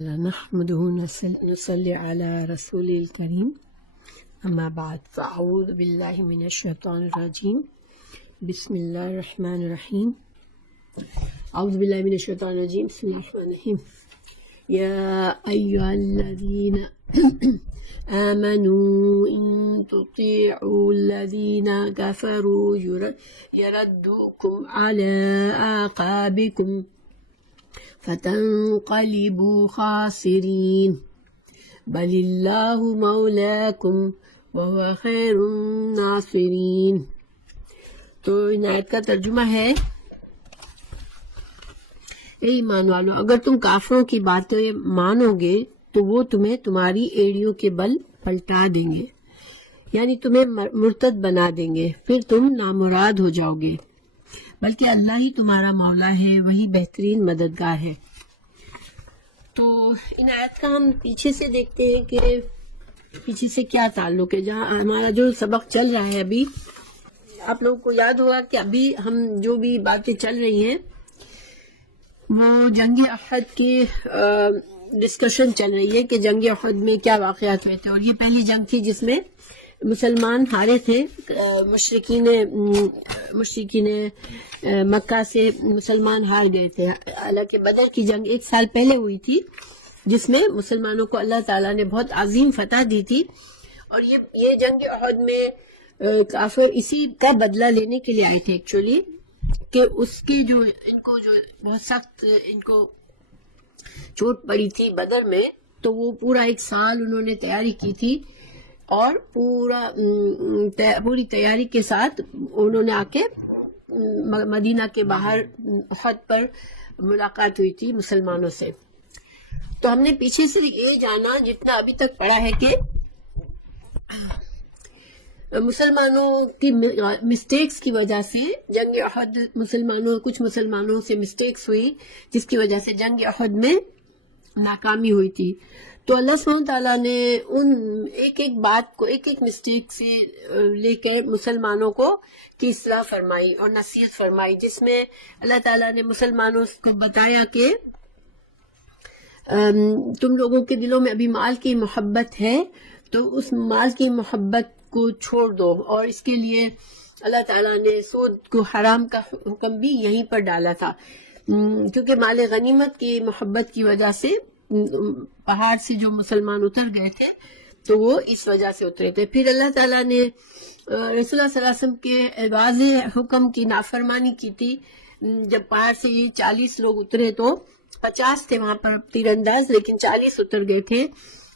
نحمده نصلي على رسول الكريم أما بعد فأعوذ بالله من الشيطان الرجيم بسم الله الرحمن الرحيم أعوذ بالله من الشيطان الرجيم بسم الله الرحمن الرحيم يا أيها الذين آمنوا إن تطيعوا الذين كفروا يردوكم على أعقابكم فتنقلبوا خاسرين بل الله مولاكم وهو خير الناصرين۔ تو ان آیت کا ترجمہ ہے، اے ایمان والو، اگر تم کافروں کی باتیں مانو گے تو وہ تمہیں تمہاری ایڑیوں کے بل پلٹا دیں گے، یعنی تمہیں مرتد بنا دیں گے، پھر تم نامراد ہو جاؤ گے، بلکہ اللہ ہی تمہارا مولا ہے، وہی بہترین مددگار ہے۔ تو ان آیت کا ہم پیچھے سے دیکھتے ہیں کہ پیچھے سے کیا تعلق ہے۔ جہاں ہمارا جو سبق چل رہا ہے، ابھی آپ لوگوں کو یاد ہوگا کہ ابھی ہم جو بھی باتیں چل رہی ہیں وہ جنگ احد کی ڈسکشن چل رہی ہے کہ جنگ احد میں کیا واقعات ہوئے تھے، اور یہ پہلی جنگ تھی جس میں مسلمان ہارے تھے۔ مشرکین مکہ سے مسلمان ہار گئے تھے، حالانکہ بدر کی جنگ 1 سال پہلے ہوئی تھی جس میں مسلمانوں کو اللہ تعالیٰ نے بہت عظیم فتح دی تھی، اور یہ جنگ احد میں کافر اسی کا بدلہ لینے کے لیے آئے تھے ایکچولی، کہ اس کے جو ان کو بہت سخت ان کو چوٹ پڑی تھی بدر میں، تو وہ پورا 1 سال انہوں نے تیاری کی تھی، اور پوری تیاری کے ساتھ انہوں نے آ کے مدینہ کے باہر احد پر ملاقات ہوئی تھی مسلمانوں سے۔ تو ہم نے پیچھے سے یہ جانا جتنا ابھی تک پڑھا ہے کہ مسلمانوں کی مسٹیکس کی وجہ سے جنگ احد کچھ مسلمانوں سے مسٹیکس ہوئی، جس کی وجہ سے جنگ احد میں ناکامی ہوئی تھی۔ تو اللہ سبحانہ تعالیٰ نے ان ایک بات کو ایک مسٹیک سے لے کر مسلمانوں کو کی اصلاح فرمائی اور نصیحت فرمائی، جس میں اللہ تعالیٰ نے مسلمانوں کو بتایا کہ تم لوگوں کے دلوں میں ابھی مال کی محبت ہے، تو اس مال کی محبت کو چھوڑ دو، اور اس کے لیے اللہ تعالیٰ نے سود کو حرام کا حکم بھی یہیں پر ڈالا تھا، کیونکہ مال غنیمت کی محبت کی وجہ سے پہاڑ سے جو مسلمان اتر گئے تھے تو وہ اس وجہ سے اترے تھے۔ پھر اللہ تعالیٰ نے رسول اللہ صلی اللہ علیہ وسلم کے واضح حکم کی نافرمانی کی تھی۔ جب پہاڑ سے یہ 40 لوگ اترے تو 50 تھے وہاں پر تیر انداز، لیکن 40 اتر گئے تھے،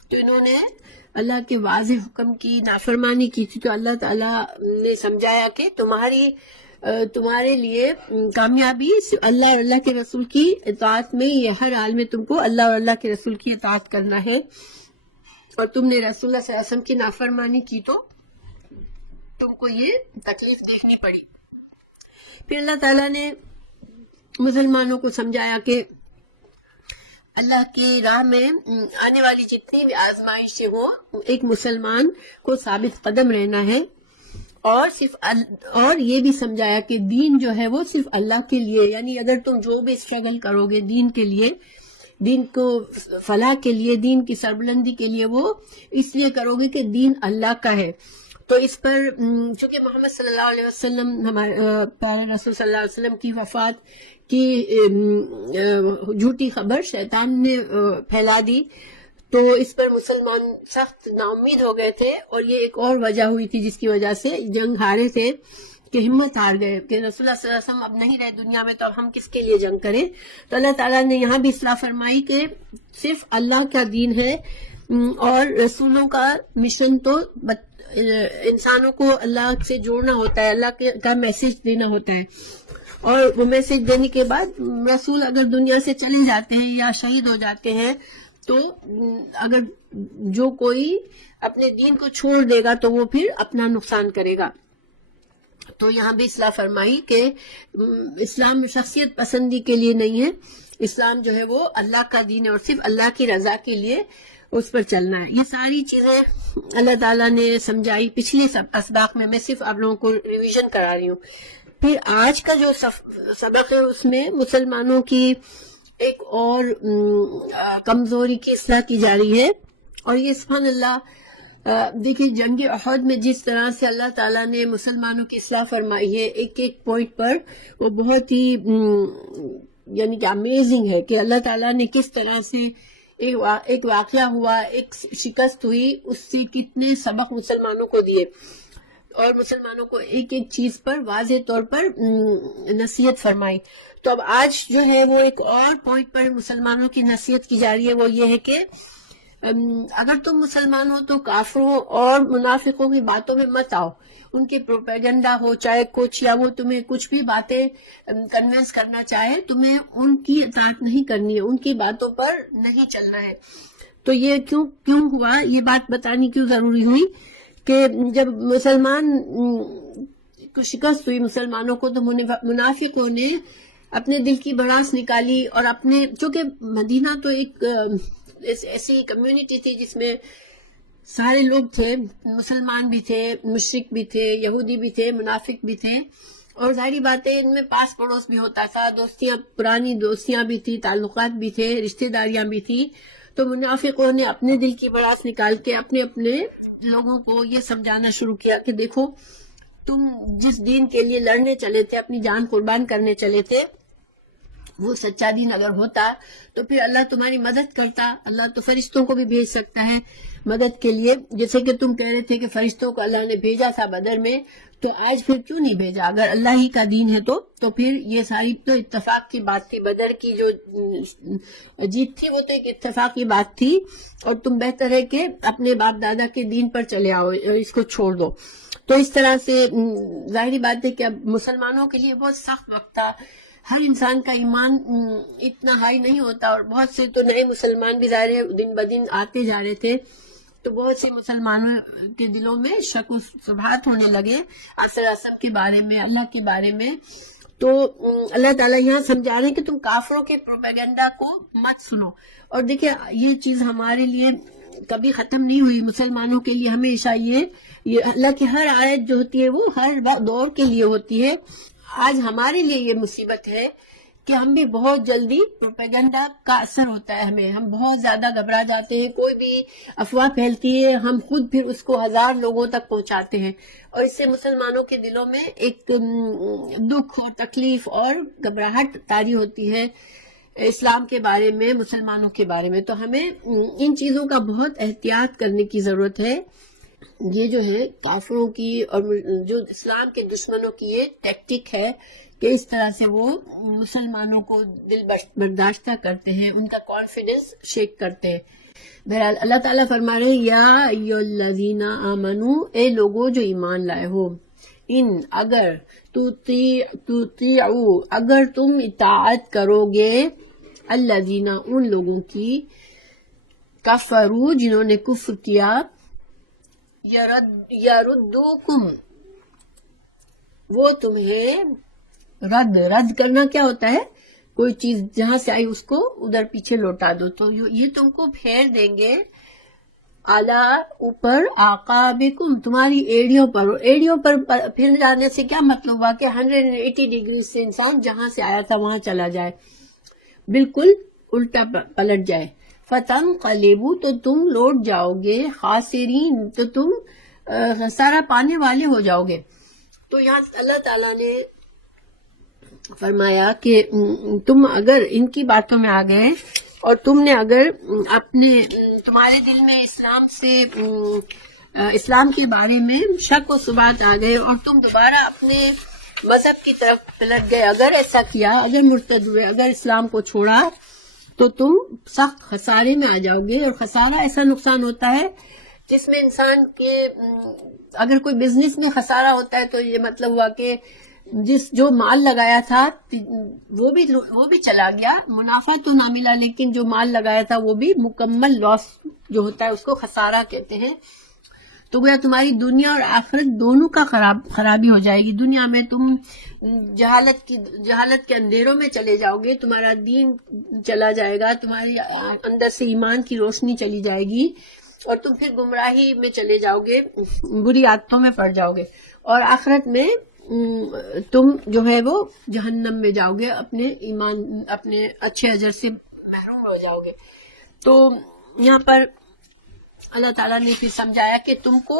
تو انہوں نے اللہ کے واضح حکم کی نافرمانی کی تھی۔ تو اللہ تعالیٰ نے سمجھایا کہ تمہارے لیے کامیابی اللہ اور اللہ کے رسول کی اطاعت میں، یہ ہر حال میں تم کو اللہ اور اللہ کے رسول کی اطاعت کرنا ہے، اور تم نے رسول اللہ صلی اللہ علیہ وسلم کی نافرمانی کی تو تم کو یہ تکلیف دیکھنی پڑی۔ پھر اللہ تعالیٰ نے مسلمانوں کو سمجھایا کہ اللہ کی راہ میں آنے والی جتنی بھی آزمائشیں ہوں، ایک مسلمان کو ثابت قدم رہنا ہے، اور یہ بھی سمجھایا کہ دین جو ہے وہ صرف اللہ کے لیے، یعنی اگر تم جو بھی اسٹرگل کرو گے دین کے لیے، دین کو فلاح کے لیے، دین کی سربلندی کے لیے، وہ اس لیے کرو گے کہ دین اللہ کا ہے۔ تو اس پر چونکہ محمد صلی اللہ علیہ وسلم، ہمارے پیارے رسول صلی اللہ علیہ وسلم کی وفات کی جھوٹی خبر شیطان نے پھیلا دی، تو اس پر مسلمان سخت نا امید ہو گئے تھے، اور یہ ایک اور وجہ ہوئی تھی جس کی وجہ سے جنگ ہارے تھے، کہ ہمت ہار گئے کہ رسول اللہ صلی اللہ علیہ وسلم اب نہیں رہے دنیا میں، تو اب ہم کس کے لیے جنگ کریں۔ تو اللہ تعالیٰ نے یہاں بھی اصلاح فرمائی کہ صرف اللہ کا دین ہے، اور رسولوں کا مشن تو انسانوں کو اللہ سے جوڑنا ہوتا ہے، اللہ کا میسج دینا ہوتا ہے، اور وہ میسج دینے کے بعد رسول اگر دنیا سے چلے جاتے ہیں یا شہید ہو جاتے ہیں، تو اگر جو کوئی اپنے دین کو چھوڑ دے گا تو وہ پھر اپنا نقصان کرے گا۔ تو یہاں بھی اصلاح فرمائی کہ اسلام شخصیت پسندی کے لیے نہیں ہے، اسلام جو ہے وہ اللہ کا دین ہے، اور صرف اللہ کی رضا کے لیے اس پر چلنا ہے۔ یہ ساری چیزیں اللہ تعالیٰ نے سمجھائی پچھلے اسباق میں صرف آپ لوگوں کو ریویژن کرا رہی ہوں۔ پھر آج کا جو سبق ہے اس میں مسلمانوں کی ایک اور کمزوری کی اصلاح کی جا رہی ہے. اور یہ سبحان اللہ دیکھیں جنگ احد میں جس طرح سے اللہ تعالیٰ نے مسلمانوں کی اصلاح فرمائی ہے ایک ایک پوائنٹ پر، وہ بہت ہی یعنی کہ امیزنگ ہے کہ اللہ تعالیٰ نے کس طرح سے ایک واقعہ ہوا، ایک شکست ہوئی، اس سے کتنے سبق مسلمانوں کو دیے اور مسلمانوں کو ایک ایک چیز پر واضح طور پر نصیحت فرمائی. تو اب آج جو ہے وہ ایک اور پوائنٹ پر مسلمانوں کی نصیحت کی جا رہی ہے، وہ یہ ہے کہ اگر تم مسلمان ہو تو کافروں اور منافقوں کی باتوں میں مت آؤ. ان کی پروپیگنڈا ہو چاہے کچھ، یا وہ تمہیں کچھ بھی باتیں کنوینس کرنا چاہے، تمہیں ان کی اطاعت نہیں کرنی ہے، ان کی باتوں پر نہیں چلنا ہے. تو یہ کیوں ہوا، یہ بات بتانی کیوں ضروری ہوئی کہ جب مسلمان کو شکست ہوئی مسلمانوں کو، تو منافقوں نے اپنے دل کی بڑاس نکالی اور اپنے، چونکہ مدینہ تو ایک ایسی کمیونٹی تھی جس میں سارے لوگ تھے، مسلمان بھی تھے، مشرک بھی تھے، یہودی بھی تھے، منافق بھی تھے، اور ظاہری باتیں ان میں پاس پڑوس بھی ہوتا تھا، دوستیاں، پرانی دوستیاں بھی تھی، تعلقات بھی تھے، رشتہ داریاں بھی تھی. تو منافقوں نے اپنے دل کی بڑاس نکال کے اپنے لوگوں کو یہ سمجھانا شروع کیا کہ دیکھو تم جس دین کے لیے لڑنے چلے تھے، اپنی جان قربان کرنے چلے تھے، وہ سچا دین اگر ہوتا تو پھر اللہ تمہاری مدد کرتا. اللہ تو فرشتوں کو بھی بھیج سکتا ہے مدد کے لیے، جیسے کہ تم کہہ رہے تھے کہ فرشتوں کو اللہ نے بھیجا تھا بدر میں، تو آج پھر کیوں نہیں بھیجا؟ اگر اللہ ہی کا دین ہے تو پھر یہ ساری تو اتفاق کی بات تھی. بدر کی جو جیت تھی وہ تو ایک اتفاق کی بات تھی، اور تم بہتر ہے کہ اپنے باپ دادا کے دین پر چلے آؤ، اس کو چھوڑ دو. تو اس طرح سے ظاہری بات ہے کہ اب مسلمانوں کے لیے بہت سخت وقت تھا. ہر انسان کا ایمان اتنا ہائی نہیں ہوتا، اور بہت سے تو نئے مسلمان بھی ظاہر ہے دن بدن آتے جا رہے تھے، تو بہت سے مسلمانوں کے دلوں میں شک و شبہات ہونے لگے اعصم کے بارے میں، اللہ کے بارے میں. تو اللہ تعالیٰ یہاں سمجھا رہے ہیں کہ تم کافروں کے پروپیگنڈا کو مت سنو. اور دیکھیں یہ چیز ہمارے لیے کبھی ختم نہیں ہوئی، مسلمانوں کے لیے ہمیشہ یہ اللہ کی ہر آیت جو ہوتی ہے وہ ہر دور کے لیے ہوتی ہے. آج ہمارے لیے یہ مصیبت ہے کہ ہم بھی بہت جلدی پروپیگنڈا کا اثر ہوتا ہے، ہم بہت زیادہ گھبرا جاتے ہیں. کوئی بھی افواہ پھیلتی ہے، ہم خود پھر اس کو 1000 لوگوں تک پہنچاتے ہیں، اور اس سے مسلمانوں کے دلوں میں ایک دکھ اور تکلیف اور گھبراہٹ طاری ہوتی ہے اسلام کے بارے میں، مسلمانوں کے بارے میں. تو ہمیں ان چیزوں کا بہت احتیاط کرنے کی ضرورت ہے. یہ جو ہے کافروں کی اور جو اسلام کے دشمنوں کی یہ ٹیکٹک ہے کہ اس طرح سے وہ مسلمانوں کو دل برداشتہ کرتے ہیں، ان کا کانفیڈنس شیک کرتے ہیں. بہرحال اللہ تعالیٰ فرما رہے ہیں یا ایھا الذین آمنو، اے لوگوں جو ایمان لائے ہو، ان اگر تطیعوا، اگر تم اطاعت کرو گے، الذین ان لوگوں کی، کفروا جنہوں نے کفر کیا، یردوکم وہ تمہیں رد کرنا کیا ہوتا ہے؟ کوئی چیز جہاں سے آئی اس کو ادھر پیچھے لوٹا دو. تو یہ تم کو پھیر دیں گے اعلیٰ اوپر، عقابکم تمہاری ایڑیوں پر. ایڑیوں پر پھر جانے سے کیا مطلب ہوا کہ 180 ڈگری سے انسان جہاں سے آیا تھا وہاں چلا جائے، بالکل الٹا پلٹ جائے. فتنقلبوا تو تم لوٹ جاؤ گے، خاسرین تو تم خسارہ پانے والے ہو جاؤ گے. تو یہاں اللہ تعالیٰ نے فرمایا کہ تم اگر ان کی باتوں میں آ گئے اور تم نے اگر تمہارے دل میں اسلام کے بارے میں شک و شبہات آ گئے اور تم دوبارہ اپنے مذہب کی طرف پلٹ گئے، اگر ایسا کیا، اگر مرتد ہوئے، اگر اسلام کو چھوڑا، تو تم سخت خسارے میں آ جاؤ گے. اور خسارہ ایسا نقصان ہوتا ہے جس میں انسان کے اگر کوئی بزنس میں خسارہ ہوتا ہے تو یہ مطلب ہوا کہ جو مال لگایا تھا وہ بھی چلا گیا، منافع تو نہ ملا، لیکن جو مال لگایا تھا وہ بھی مکمل لاس جو ہوتا ہے اس کو خسارہ کہتے ہیں. تو گویا تمہاری دنیا اور آخرت دونوں کا خرابی ہو جائے گی. دنیا میں تم جہالت کے اندھیروں میں چلے جاؤ گے، تمہارا دین چلا جائے گا، تمہاری اندر سے ایمان کی روشنی چلی جائے گی، اور تم پھر گمراہی میں چلے جاؤ گے، بری عادتوں میں پڑ جاؤ گے. اور آخرت میں تم جو ہے وہ جہنم میں جاؤ گے، اپنے ایمان اپنے اچھے اجر سے محروم ہو جاؤ گے۔ تو یہاں پر اللہ تعالیٰ نے پھر سمجھایا کہ تم کو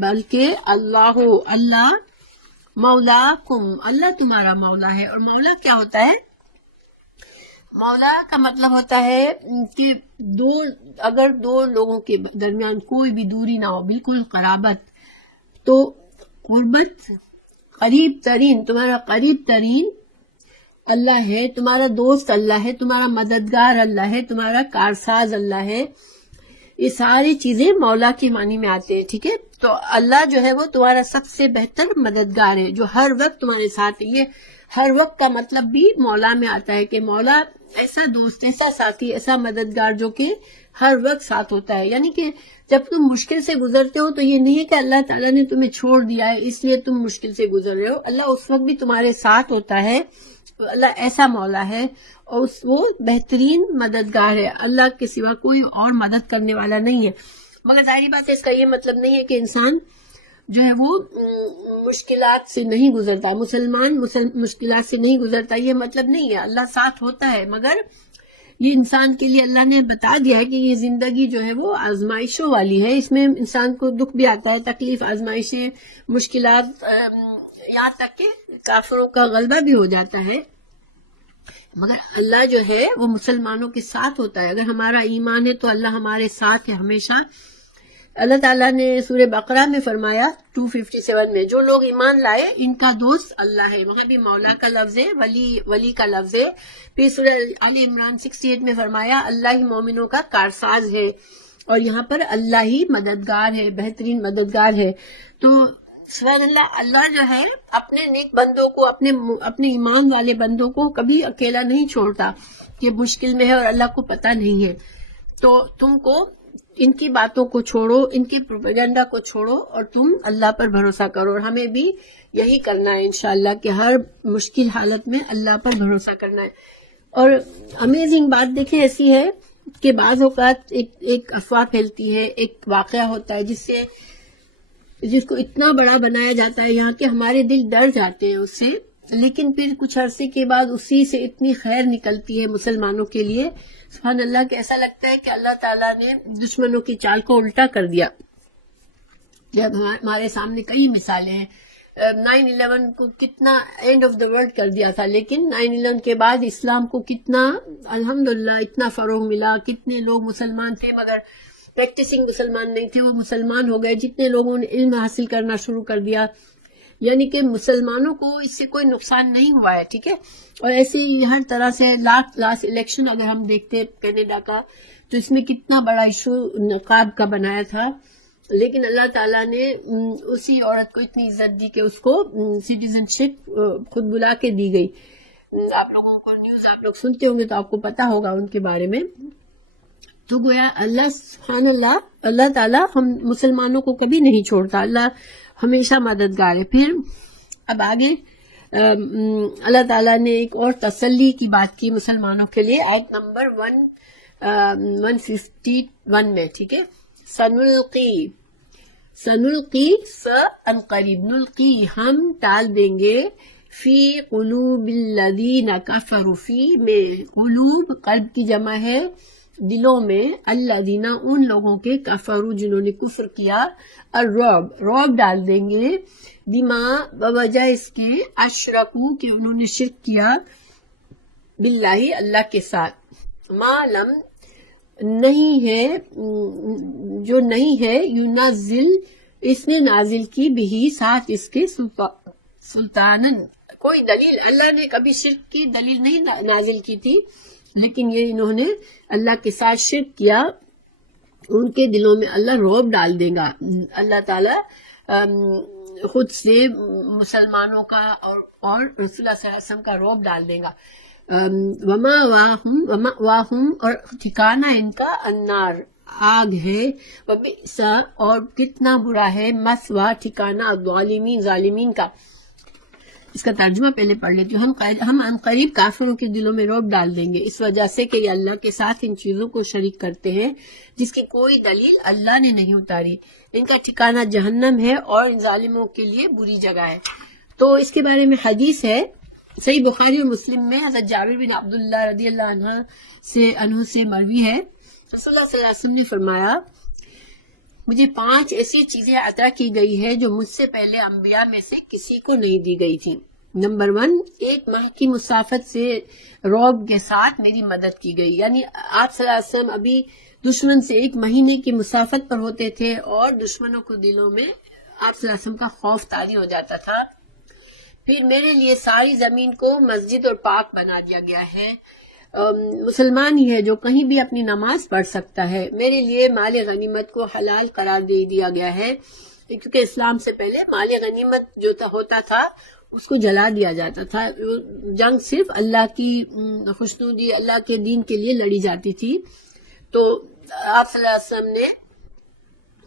بلکہ اللہ مولاکم، اللہ تمہارا مولا ہے۔ اور مولا کیا ہوتا ہے؟ مولا کا مطلب ہوتا ہے کہ اگر دو لوگوں کے درمیان کوئی بھی دوری نہ ہو، بالکل قرابت، تو قربت قریب ترین، تمہارا قریب ترین اللہ ہے، تمہارا دوست اللہ ہے، تمہارا مددگار اللہ ہے، تمہارا کارساز اللہ ہے۔ یہ ساری چیزیں مولا کے معنی میں آتے ہیں، ٹھیک ہے؟ تو اللہ جو ہے وہ تمہارا سب سے بہتر مددگار ہے، جو ہر وقت تمہارے ساتھ ہے۔ یہ ہر وقت کا مطلب بھی مولا میں آتا ہے کہ مولا ایسا دوست، ایسا ساتھی، ایسا مددگار جو کہ ہر وقت ساتھ ہوتا ہے۔ یعنی کہ جب تم مشکل سے گزرتے ہو تو یہ نہیں ہے کہ اللہ تعالیٰ نے تمہیں چھوڑ دیا ہے اس لیے تم مشکل سے گزر رہے ہو، اللہ اس وقت بھی تمہارے ساتھ ہوتا ہے۔ اللہ ایسا مولا ہے اور وہ بہترین مددگار ہے، اللہ کے سوا کوئی اور مدد کرنے والا نہیں ہے۔ مگر ظاہری بات ہے اس کا یہ مطلب نہیں ہے کہ انسان جو ہے وہ مشکلات سے نہیں گزرتا، مسلمان مشکلات سے نہیں گزرتا، یہ مطلب نہیں ہے۔ اللہ ساتھ ہوتا ہے، مگر یہ انسان کے لیے اللہ نے بتا دیا ہے کہ یہ زندگی جو ہے وہ آزمائشوں والی ہے، اس میں انسان کو دکھ بھی آتا ہے، تکلیف، آزمائشیں، مشکلات، یہاں تک کہ کافروں کا غلبہ بھی ہو جاتا ہے، مگر اللہ جو ہے وہ مسلمانوں کے ساتھ ہوتا ہے۔ اگر ہمارا ایمان ہے تو اللہ ہمارے ساتھ ہے ہمیشہ۔ اللہ تعالیٰ نے سورہ بقرہ میں فرمایا 257 میں، جو لوگ ایمان لائے ان کا دوست اللہ ہے، وہاں بھی مولا کا لفظ ہے، ولی کا لفظ ہے۔ پھر سورہ آل عمران 68 میں فرمایا اللہ ہی مومنوں کا کارساز ہے، اور یہاں پر اللہ ہی مددگار ہے، بہترین مددگار ہے۔ تو سبحان اللہ، اللہ جو ہے اپنے نیک بندوں کو، اپنے ایمان والے بندوں کو کبھی اکیلا نہیں چھوڑتا کہ مشکل میں ہے اور اللہ کو پتہ نہیں ہے۔ تو تم کو ان کی باتوں کو چھوڑو، ان کے پروپیگنڈا کو چھوڑو اور تم اللہ پر بھروسہ کرو، اور ہمیں بھی یہی کرنا ہے انشاءاللہ کہ ہر مشکل حالت میں اللہ پر بھروسہ کرنا ہے۔ اور امیزنگ بات دیکھیں ایسی ہے کہ بعض اوقات ایک افواہ پھیلتی ہے، ایک واقعہ ہوتا ہے جس کو اتنا بڑا بنایا جاتا ہے یہاں کہ ہمارے دل ڈر جاتے ہیں اس سے، لیکن پھر کچھ عرصے کے بعد اسی سے اتنی خیر نکلتی ہے مسلمانوں کے لیے، سبحان اللہ، کہ ایسا لگتا ہے کہ اللہ تعالیٰ نے دشمنوں کی چال کو الٹا کر دیا۔ جب ہمارے سامنے کئی مثالیں ہیں، 9/11 کو کتنا اینڈ آف دا ورلڈ کر دیا تھا، لیکن 9/11 کے بعد اسلام کو کتنا الحمدللہ اتنا فروغ ملا، کتنے لوگ مسلمان تھے مگر پریکٹسنگ مسلمان نہیں تھے، وہ مسلمان ہو گئے، جتنے لوگوں نے علم حاصل کرنا شروع کر دیا، یعنی کہ مسلمانوں کو اس سے کوئی نقصان نہیں ہوا ہے، ٹھیک ہے۔ اور ایسے ہی ہر طرح سے لاسٹ الیکشن اگر ہم دیکھتے کینیڈا کا، تو اس میں کتنا بڑا ایشو نقاب کا بنایا تھا، لیکن اللہ تعالیٰ نے اسی عورت کو اتنی عزت دی کہ اس کو سٹیزن شپ خود بلا کے دی گئی۔ آپ لوگوں کو نیوز آپ لوگ سنتے ہوں گے تو آپ کو پتا ہوگا ان کے بارے میں۔ تو گویا اللہ سبحان اللہ، اللہ تعالیٰ ہم مسلمانوں کو کبھی نہیں چھوڑتا، اللہ ہمیشہ مددگار ہے۔ پھر اب آگے اللہ تعالیٰ نے ایک اور تسلی کی بات کی مسلمانوں کے لیے، آیت نمبر 151 میں، ٹھیک ہے۔ سنلقی ان قریب، نلقی ہم ڈال دیں گے، فی قلوب الذین کفروا، فی میں قلوب قلب کی جمع ہے، دلوں میں، الذین ان لوگوں کے، کفروا جنہوں نے کفر کیا، الرعب ڈال دیں گے، بما بوجہ اس کے، اشرکو کہ انہوں نے شرک کیا، باللہ اللہ کے ساتھ، ما لم نہیں ہے، جو نہیں ہے، ینزل اس نے نازل کی، بھی ساتھ اس کے، سلطانن کوئی دلیل، اللہ نے کبھی شرک کی دلیل نہیں نازل کی تھی، لیکن یہ انہوں نے اللہ کے ساتھ شرک کیا، ان کے دلوں میں اللہ رعب ڈال دے گا، اللہ تعالیٰ خود سے مسلمانوں کا اور رسول اللہ صلی اللہ علیہ وسلم کا رعب ڈال دے گا۔ وما واہم اور ٹھکانہ ان کا النار آگ ہے، وبئس اور کتنا برا ہے، مثوا ٹھکانہ الظالمین ظالمین کا۔ اس کا ترجمہ پہلے پڑھ لیتی ہوں۔ ہم ان قریب کافروں کے دلوں میں رعب ڈال دیں گے، اس وجہ سے کہ یہ اللہ کے ساتھ ان چیزوں کو شریک کرتے ہیں جس کی کوئی دلیل اللہ نے نہیں اتاری، ان کا ٹھکانہ جہنم ہے اور ان ظالموں کے لیے بری جگہ ہے۔ تو اس کے بارے میں حدیث ہے صحیح بخاری اور مسلم میں، حضرت جابر بن عبداللہ رضی اللہ عنہ سے مروی ہے، رسول اللہ صلی اللہ علیہ وسلم نے فرمایا مجھے 5 ایسی چیزیں عطا کی گئی ہے جو مجھ سے پہلے انبیاء میں سے کسی کو نہیں دی گئی تھی۔ نمبر 1، 1 ماہ کی مسافت سے رعب کے ساتھ میری مدد کی گئی، یعنی آپ صلی اللہ علیہ وسلم ابھی دشمن سے 1 مہینے کی مسافت پر ہوتے تھے اور دشمنوں کو دلوں میں آپ صلی اللہ علیہ وسلم کا خوف طاری ہو جاتا تھا۔ پھر میرے لیے ساری زمین کو مسجد اور پاک بنا دیا گیا ہے، مسلمان ہی ہے جو کہیں بھی اپنی نماز پڑھ سکتا ہے۔ میرے لیے مال غنیمت کو حلال قرار دے دیا گیا ہے، کیونکہ اسلام سے پہلے مال غنیمت جو ہوتا تھا اس کو جلا دیا جاتا تھا، جنگ صرف اللہ کی خوشنودی، اللہ کے دین کے لیے لڑی جاتی تھی۔ تو آپ صلی اللہ علیہ وسلم نے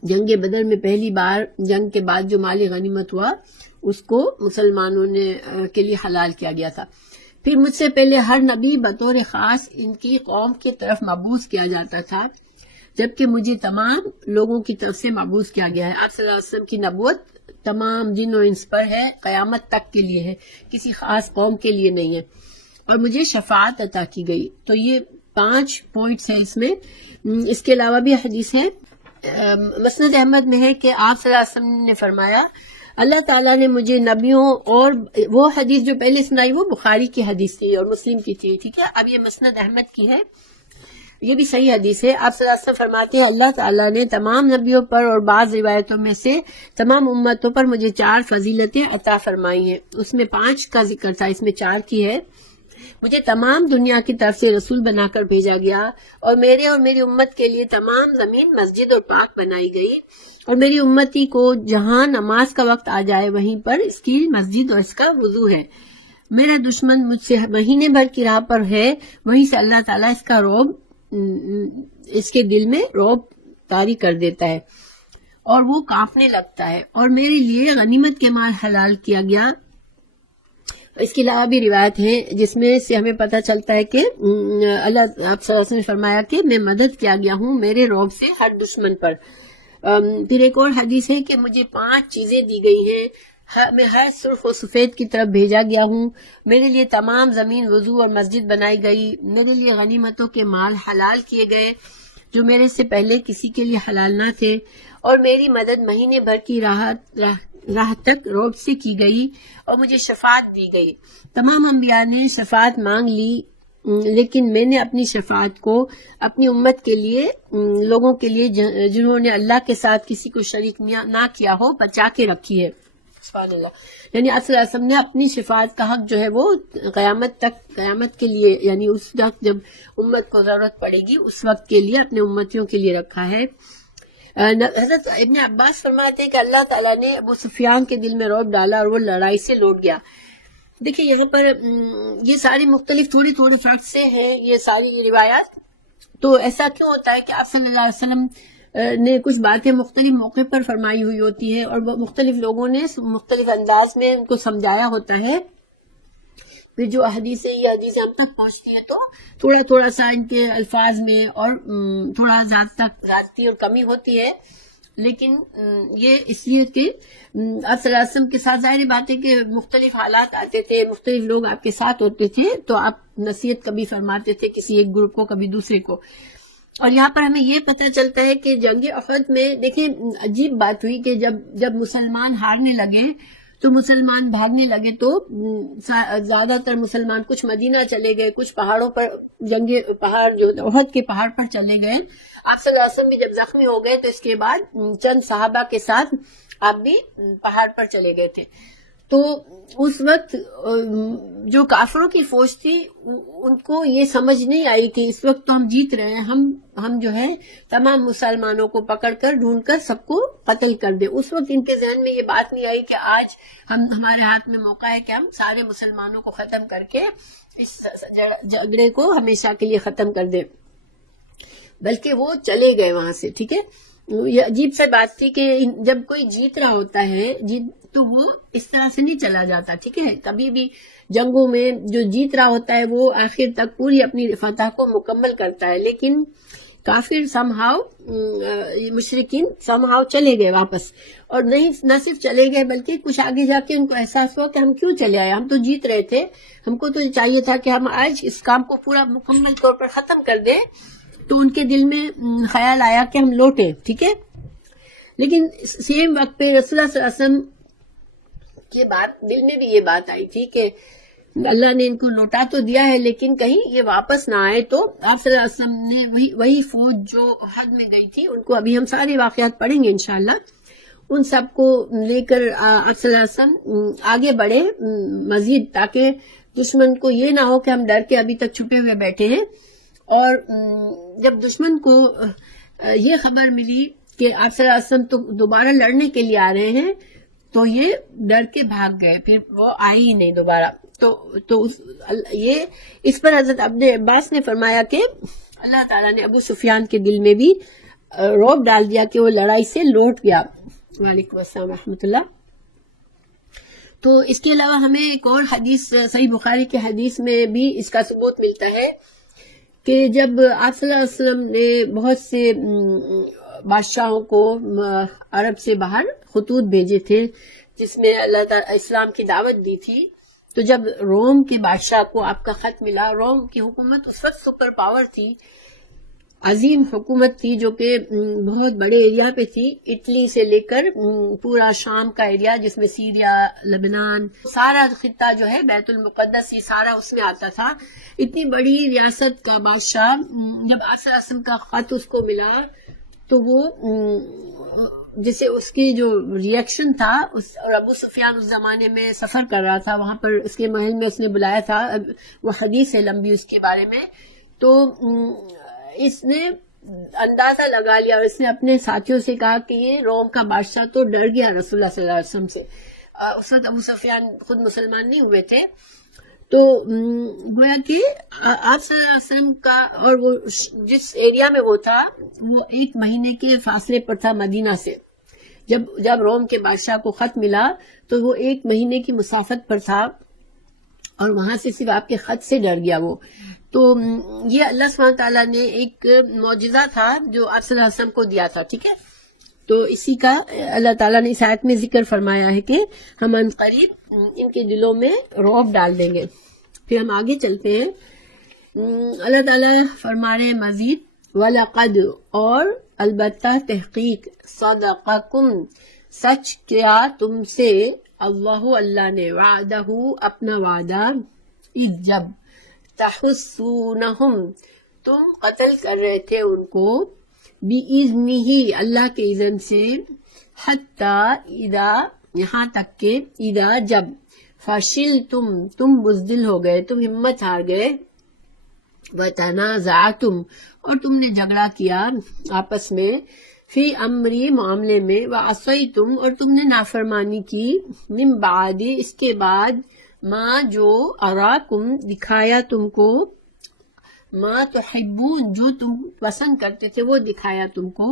جنگ بدر میں پہلی بار جنگ کے بعد جو مال غنیمت ہوا اس کو مسلمانوں نے کے لیے حلال کیا گیا تھا۔ پھر مجھ سے پہلے ہر نبی بطور خاص ان کی قوم کی طرف مبعوث کیا جاتا تھا، جبکہ مجھے تمام لوگوں کی طرف سے مبعوث کیا گیا ہے۔ آپ صلی اللہ علیہ وسلم کی نبوت تمام جن و انس پر ہے، قیامت تک کے لیے ہے، کسی خاص قوم کے لیے نہیں ہے، اور مجھے شفاعت عطا کی گئی۔ تو یہ 5 پوائنٹس ہیں اس میں۔ اس کے علاوہ بھی حدیث ہے، مسند احمد میں ہے کہ آپ صلی اللہ علیہ وسلم نے فرمایا اللہ تعالیٰ نے مجھے نبیوں، اور وہ حدیث جو پہلے سنائی وہ بخاری کی حدیث تھی اور مسلم کی تھی، ٹھیک ہے، اب یہ مسند احمد کی ہے، یہ بھی صحیح حدیث ہے۔ آپ صلی اللہ علیہ وسلم فرماتے ہیں اللہ تعالیٰ نے تمام نبیوں پر اور بعض روایتوں میں سے تمام امتوں پر مجھے 4 فضیلتیں عطا فرمائی ہیں، اس میں 5 کا ذکر تھا، اس میں 4 کی ہے۔ مجھے تمام دنیا کی طرف سے رسول بنا کر بھیجا گیا، اور میرے اور میری امت کے لیے تمام زمین مسجد اور پاک بنائی گئی، اور میری امتی کو جہاں نماز کا وقت آ جائے وہیں پر اس کی مسجد اور اس کا وضو ہے۔ میرا دشمن مجھ سے مہینے بھر کی راہ پر ہے، وہیں سے اللہ تعالیٰ اس کا رعب، اس کے دل میں رعب طاری کر دیتا ہے اور وہ کانپنے لگتا ہے، اور میرے لیے غنیمت کے مال حلال کیا گیا۔ اس کے علاوہ بھی روایت ہے جس میں سے ہمیں پتہ چلتا ہے کہ اللہ آپ صلی اللہ علیہ وسلم نے فرمایا کہ میں مدد کیا گیا ہوں میرے رعب سے ہر دشمن پر۔ پھر ایک اور حدیث ہے کہ مجھے 5 چیزیں دی گئی ہیں، میں ہر سرخ و سفید کی طرف بھیجا گیا ہوں، میرے لیے تمام زمین وضو اور مسجد بنائی گئی، میرے لیے غنیمتوں کے مال حلال کیے گئے جو میرے سے پہلے کسی کے لیے حلال نہ تھے، اور میری مدد مہینے بھر کی راہ تک رعب سے کی گئی، اور مجھے شفاعت دی گئی۔ تمام انبیاء نے شفاعت مانگ لی، لیکن میں نے اپنی شفاعت کو اپنی امت کے لیے، لوگوں کے لیے جنہوں نے اللہ کے ساتھ کسی کو شریک نہ کیا ہو، بچا کے رکھی ہے۔ سبحان اللہ، یعنی آپ صلی اللہ علیہ وسلم نے اپنی شفاعت کا حق جو ہے وہ قیامت کے لیے، یعنی اس وقت جب امت کو ضرورت پڑے گی اس وقت کے لیے اپنے امتیوں کے لیے رکھا ہے۔ حضرت ابن عباس فرماتے ہیں کہ اللہ تعالیٰ نے ابو سفیان کے دل میں رعب ڈالا اور وہ لڑائی سے لوٹ گیا۔ دیکھیں یہاں پر یہ ساری مختلف تھوڑے فرق سے ہیں یہ ساری روایات، تو ایسا کیوں ہوتا ہے کہ آپ صلی اللہ علیہ وسلم نے کچھ باتیں مختلف موقع پر فرمائی ہوئی ہوتی ہے اور مختلف لوگوں نے مختلف انداز میں ان کو سمجھایا ہوتا ہے، پھر جو حدیثیں یہ حدیثیں ہم تک پہنچتی ہیں تو تھوڑا سا ان کے الفاظ میں اور تھوڑا زیادتی اور کمی ہوتی ہے، لیکن یہ اس لیے کہ آپ صلی اللہ علیہ وسلم کے ساتھ ظاہر بات ہے کہ مختلف حالات آتے تھے، مختلف لوگ آپ کے ساتھ ہوتے تھے، تو آپ نصیحت کبھی فرماتے تھے کسی ایک گروپ کو کبھی دوسرے کو۔ اور یہاں پر ہمیں یہ پتہ چلتا ہے کہ جنگ احد میں دیکھیں عجیب بات ہوئی کہ جب مسلمان ہارنے لگے تو مسلمان بھاگنے لگے، تو زیادہ تر مسلمان کچھ مدینہ چلے گئے، کچھ پہاڑوں پر پہاڑ جو احد کے پہاڑ پر چلے گئے۔ آپ صلی اللہ علیہ وسلم بھی جب زخمی ہو گئے تو اس کے بعد چند صحابہ کے ساتھ آپ بھی پہاڑ پر چلے گئے تھے۔ تو اس وقت جو کافروں کی فوج تھی ان کو یہ سمجھ نہیں آئی کہ اس وقت تو ہم جیت رہے ہیں، ہم جو ہے تمام مسلمانوں کو پکڑ کر ڈھونڈ کر سب کو قتل کر دیں۔ اس وقت ان کے ذہن میں یہ بات نہیں آئی کہ آج ہمارے ہاتھ میں موقع ہے کہ ہم سارے مسلمانوں کو ختم کر کے اس جھگڑے کو ہمیشہ کے لیے ختم کر دیں، بلکہ وہ چلے گئے وہاں سے، ٹھیک ہے۔ یہ عجیب سے بات تھی کہ جب کوئی جیت رہا ہوتا ہے تو وہ اس طرح سے نہیں چلا جاتا، ٹھیک ہے۔ کبھی بھی جنگوں میں جو جیت رہا ہوتا ہے وہ آخر تک پوری اپنی فتح کو مکمل کرتا ہے، لیکن کافر سم ہاؤ مشرکین سم ہاؤ چلے گئے واپس، اور نہیں نہ صرف چلے گئے بلکہ کچھ آگے جا کے ان کو احساس ہوا کہ ہم کیوں چلے آئے، ہم تو جیت رہے تھے، ہم کو تو چاہیے تھا کہ ہم آج اس کام کو پورا مکمل طور پر ختم کر دیں. تو ان کے دل میں خیال آیا کہ ہم لوٹیں. ٹھیک ہے، لیکن سیم وقت پہ رسول اللہ صلی اللہ علیہ وسلم کے بات دل میں بھی یہ بات آئی تھی کہ اللہ نے ان کو لوٹا تو دیا ہے لیکن کہیں یہ واپس نہ آئے. تو آپ صلی اللہ علیہ وسلم نے وہی فوج جو حد میں گئی تھی، ان کو ابھی ہم سارے واقعات پڑھیں گے انشاءاللہ، ان سب کو لے کر آپ صلی اللہ علیہ وسلم آگے بڑھے مزید، تاکہ دشمن کو یہ نہ ہو کہ ہم ڈر کے ابھی تک چھپے ہوئے بیٹھے ہیں. اور جب دشمن کو یہ خبر ملی کہ آپ صلی اللہ علیہ وسلم تو دوبارہ لڑنے کے لیے آ رہے ہیں، تو یہ ڈر کے بھاگ گئے، پھر وہ آئی ہی نہیں دوبارہ. تو یہ اس پر حضرت ابن عباس نے فرمایا کہ اللہ تعالیٰ نے ابو سفیان کے دل میں بھی رعب ڈال دیا کہ وہ لڑائی سے لوٹ گیا. وعلیکم السلام ورحمۃ اللہ. تو اس کے علاوہ ہمیں ایک اور حدیث صحیح بخاری کے حدیث میں بھی اس کا ثبوت ملتا ہے کہ جب آپ صلی اللہ علیہ وسلم نے بہت سے بادشاہوں کو عرب سے باہر خطوط بھیجے تھے جس میں اللہ تعالیٰ اسلام کی دعوت دی تھی، تو جب روم کے بادشاہ کو آپ کا خط ملا، روم کی حکومت اس وقت سپر پاور تھی، عظیم حکومت تھی جو کہ بہت بڑے ایریا پہ تھی، اٹلی سے لے کر پورا شام کا ایریا جس میں سیریا، لبنان، سارا خطہ جو ہے بیت المقدس، یہ سارا اس میں آتا تھا. اتنی بڑی ریاست کا بادشاہ جب آپ صلی اللہ علیہ وسلم کا خط اس کو ملا تو وہ جسے اس کی جو ریئیکشن تھا، اور ابو سفیان اس زمانے میں سفر کر رہا تھا وہاں پر، اس کے محل میں اس نے بلایا تھا، وہ حدیث ہے لمبی اس کے بارے میں. تو اس نے اندازہ لگا لیا اور اس نے اپنے ساتھیوں سے کہا کہ یہ روم کا بادشاہ تو ڈر گیا رسول اللہ صلی اللہ علیہ وسلم سے. اس وقت ابو سفیان خود مسلمان نہیں ہوئے تھے. تو گویا کہ آپ صلی اللہ علیہ وسلم کا، اور وہ جس ایریا میں وہ تھا وہ 1 مہینے کے فاصلے پر تھا مدینہ سے. جب روم کے بادشاہ کو خط ملا تو وہ 1 مہینے کی مسافت پر تھا، اور وہاں سے صرف آپ کے خط سے ڈر گیا وہ. تو یہ اللہ سبحانہ تعالیٰ نے ایک معجزہ تھا جو آپ صلی اللہ علیہ وسلم کو دیا تھا. ٹھیک ہے، تو اسی کا اللہ تعالیٰ نے اس آیت میں ذکر فرمایا ہے کہ ہم ان قریب ان کے دلوں میں رعب ڈال دیں گے. پھر ہم آگے چلتے ہیں. اللہ تعالیٰ فرما رہے مزید وَلَقَدْ، اور البتہ تحقیق، صدقکم، سچ کیا تم سے، اللہ نے، وعدہ، اپنا وعدہ، اذ، جب، تحسونہم، تم قتل کر رہے تھے ان کو، بِإِذْنِهِ، اللہ کے اذن سے، حتی، اذا، یہاں تک کہ، اذا، جب، فشلتم، تم بزدل ہو گئے، تم ہمت ہار گئے، وتنازعتم، اور تم نے جھگڑا کیا آپس میں، فی امری، معاملے میں، وعصیتم، اور تم نے نافرمانی کی، من بعد، اس کے بعد، ما، جو، اراکم، دکھایا تم کو، ما تحبون، جو تم پسند کرتے تھے وہ دکھایا تم کو،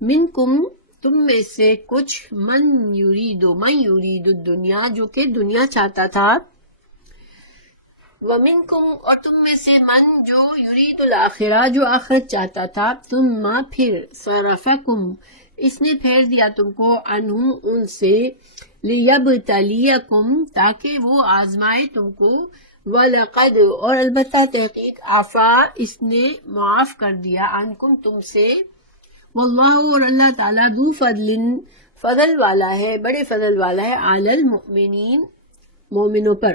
منکم، تم میں سے کچھ، من یرید الدنیا، جو کہ دنیا چاہتا تھا، ومنکم، اور تم میں سے، من، جو، یرید الآخرہ، جو آخرت چاہتا تھا، ثم، پھر، صرفکم، اس نے پھیر دیا تم کو، عنہم، ان سے، لیبتلیکم، تاکہ وہ آزمائے تم کو، وَلَقَدْ، اور البتہ تحقیق، عفا، اس نے معاف کر دیا، عنکم، تم سے، واللہ، اور اللہ تعالیٰ، ذو فضل، فضل والا ہے، بڑے فضل والا ہے، علی المؤمنین، مومنوں پر.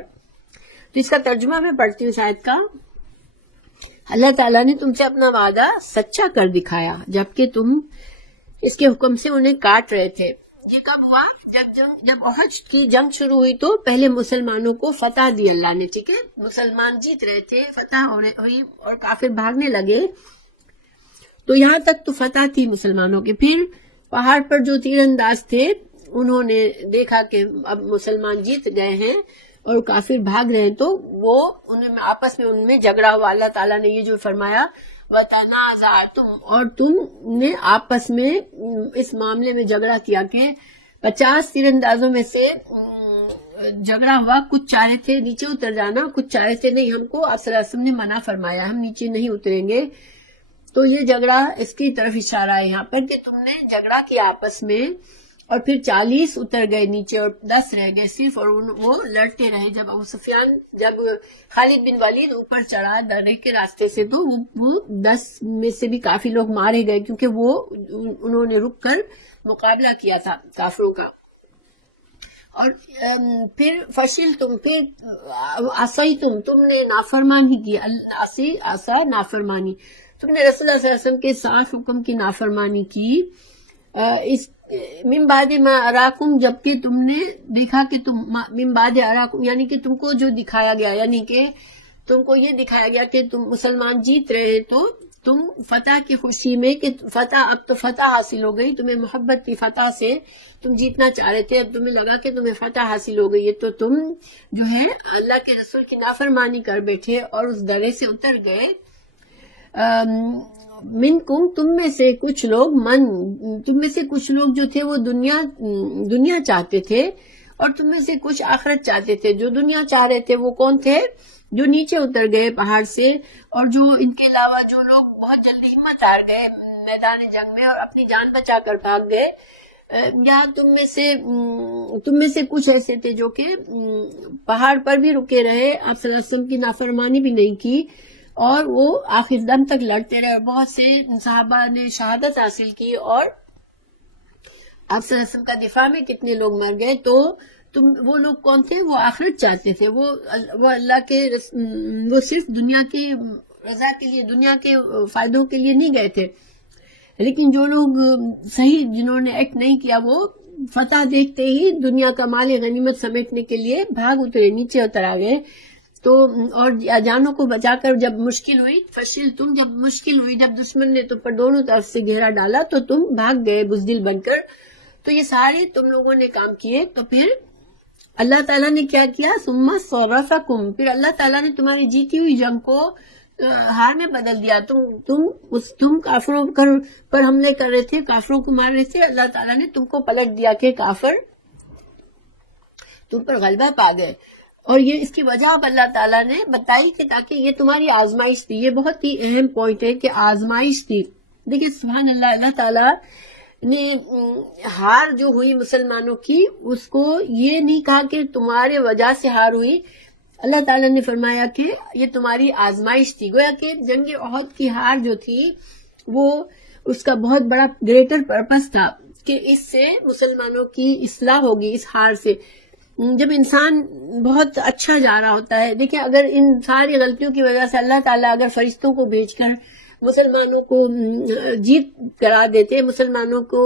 تو اس کا ترجمہ میں پڑھتی ہوں شاید کا. اللہ تعالیٰ نے تم سے اپنا وعدہ سچا کر دکھایا جبکہ تم اس کے حکم سے انہیں کاٹ رہے تھے. یہ کب ہوا؟ جب احد کی جنگ شروع ہوئی تو پہلے مسلمانوں کو فتح دی اللہ نے. ٹھیک ہے، مسلمان جیت رہے تھے، فتح ہوئی اور کافر بھاگنے لگے. تو یہاں تک تو فتح تھی مسلمانوں کے. پھر پہاڑ پر جو تیر انداز تھے انہوں نے دیکھا کہ اب مسلمان جیت گئے ہیں اور کافر بھاگ رہے ہیں، تو وہ آپس میں ان میں جھگڑا ہوا. اللہ تعالیٰ نے یہ جو فرمایا وَتَنَازَعْتُمْ، اور تم نے آپس میں اس معاملے میں جھگڑا کیا کہ 50 تیر اندازوں میں سے جھگڑا ہوا. کچھ چاہے تھے نیچے اتر جانا، کچھ چاہے تھے نہیں، ہم کو آپ صلی اللہ علیہ وسلم نے منع فرمایا، ہم نیچے نہیں اتریں گے. تو یہ جھگڑا اس کی طرف اشارہ ہے یہاں پر کہ تم نے جھگڑا کیا آپس میں، اور پھر 40 اتر گئے نیچے اور 10 رہ گئے صرف، اور وہ لڑتے رہے. جب ابو سفیان، جب خالد بن ولید اوپر چڑھا درے کے راستے سے، تو وہ 10 میں سے بھی کافی لوگ مارے گئے، کیونکہ وہ انہوں نے رک کر مقابلہ کیا تھا کافروں کا. اور پھر فشل تم، پھر عصی تم نے نافرمانی کی. عصا نافرمانی، تم نے رسول اللہ صلی اللہ علیہ وسلم کے صاف حکم کی نافرمانی کی. اس من بعد ما اراکم، جبکہ تم نے دیکھا کہ تم، من بعد اراکم یعنی کہ تم کو جو دکھایا گیا، یعنی کہ تم کو یہ دکھایا گیا کہ تم مسلمان جیت رہے ہیں، تو تم فتح کی خوشی میں کہ فتح، اب تو فتح حاصل ہو گئی، تمہیں محبت کی فتح سے تم جیتنا چاہ رہے تھے، اب تمہیں لگا کہ تمہیں فتح حاصل ہو گئی ہے، تو تم جو ہے اللہ کے رسول کی نافرمانی کر بیٹھے اور اس درے سے اتر گئے. منکم، تم میں سے کچھ لوگ جو تھے وہ دنیا چاہتے تھے، اور تم میں سے کچھ آخرت چاہتے تھے. جو دنیا چاہ رہے تھے وہ کون تھے؟ جو نیچے اتر گئے پہاڑ سے، اور جو ان کے علاوہ جو لوگ بہت جلدی ہمت ہار گئے میدان جنگ میں اور اپنی جان بچا کر بھاگ گئے. یا تم میں سے کچھ ایسے تھے جو کہ پہاڑ پر بھی رکے رہے، آپ صلی اللہ علیہ وسلم کی نافرمانی بھی نہیں کی، اور وہ آخر دم تک لڑتے رہے. اور بہت سے صحابہ نے شہادت حاصل کی، اور آپ صلی اللہ علیہ وسلم کا دفاع میں کتنے لوگ مر گئے. تو وہ لوگ کون تھے؟ وہ آخرت چاہتے تھے، وہ اللہ کے، وہ صرف دنیا کی رضا کے لیے، دنیا کے فائدوں کے لیے نہیں گئے تھے. لیکن جو لوگ صحیح، جنہوں نے ایکٹ نہیں کیا، وہ فتح دیکھتے ہی دنیا کا مال غنیمت سمیٹنے کے لیے بھاگ اترے، نیچے اتر آ گئے. تو اور جانوں کو بچا کر جب مشکل ہوئی، فشل تم، جب مشکل ہوئی، جب دشمن نے تم پر دونوں طرف سے گھیرا ڈالا، تو تم بھاگ گئے بزدل بن کر. تو یہ ساری تم لوگوں نے کام کیے. تو پھر اللہ تعالیٰ نے کیا کیا؟ ثم صرفکم، پھر اللہ تعالیٰ نے تمہاری جیتی ہوئی جنگ کو ہار میں بدل دیا. تم کافروں پر حملے کر رہے تھے، کافروں کو مار رہے تھے، اللہ تعالیٰ نے تم کو پلٹ دیا کہ کافر تم پر غلبہ پا گئے. اور یہ اس کی وجہ اب اللہ تعالیٰ نے بتائی کہ تاکہ یہ تمہاری آزمائش تھی. یہ بہت ہی اہم پوائنٹ ہے کہ آزمائش تھی. دیکھیں سبحان اللہ، اللہ تعالیٰ نے ہار جو ہوئی مسلمانوں کی، اس کو یہ نہیں کہا کہ تمہارے وجہ سے ہار ہوئی. اللہ تعالیٰ نے فرمایا کہ یہ تمہاری آزمائش تھی. گویا کہ جنگ احد کی ہار جو تھی، وہ اس کا بہت بڑا گریٹر پرپس تھا کہ اس سے مسلمانوں کی اصلاح ہوگی. اس ہار سے جب انسان بہت اچھا جا رہا ہوتا ہے، دیکھیں اگر ان ساری غلطیوں کی وجہ سے اللہ تعالیٰ اگر فرشتوں کو بھیج کر مسلمانوں کو جیت کرا دیتے، مسلمانوں کو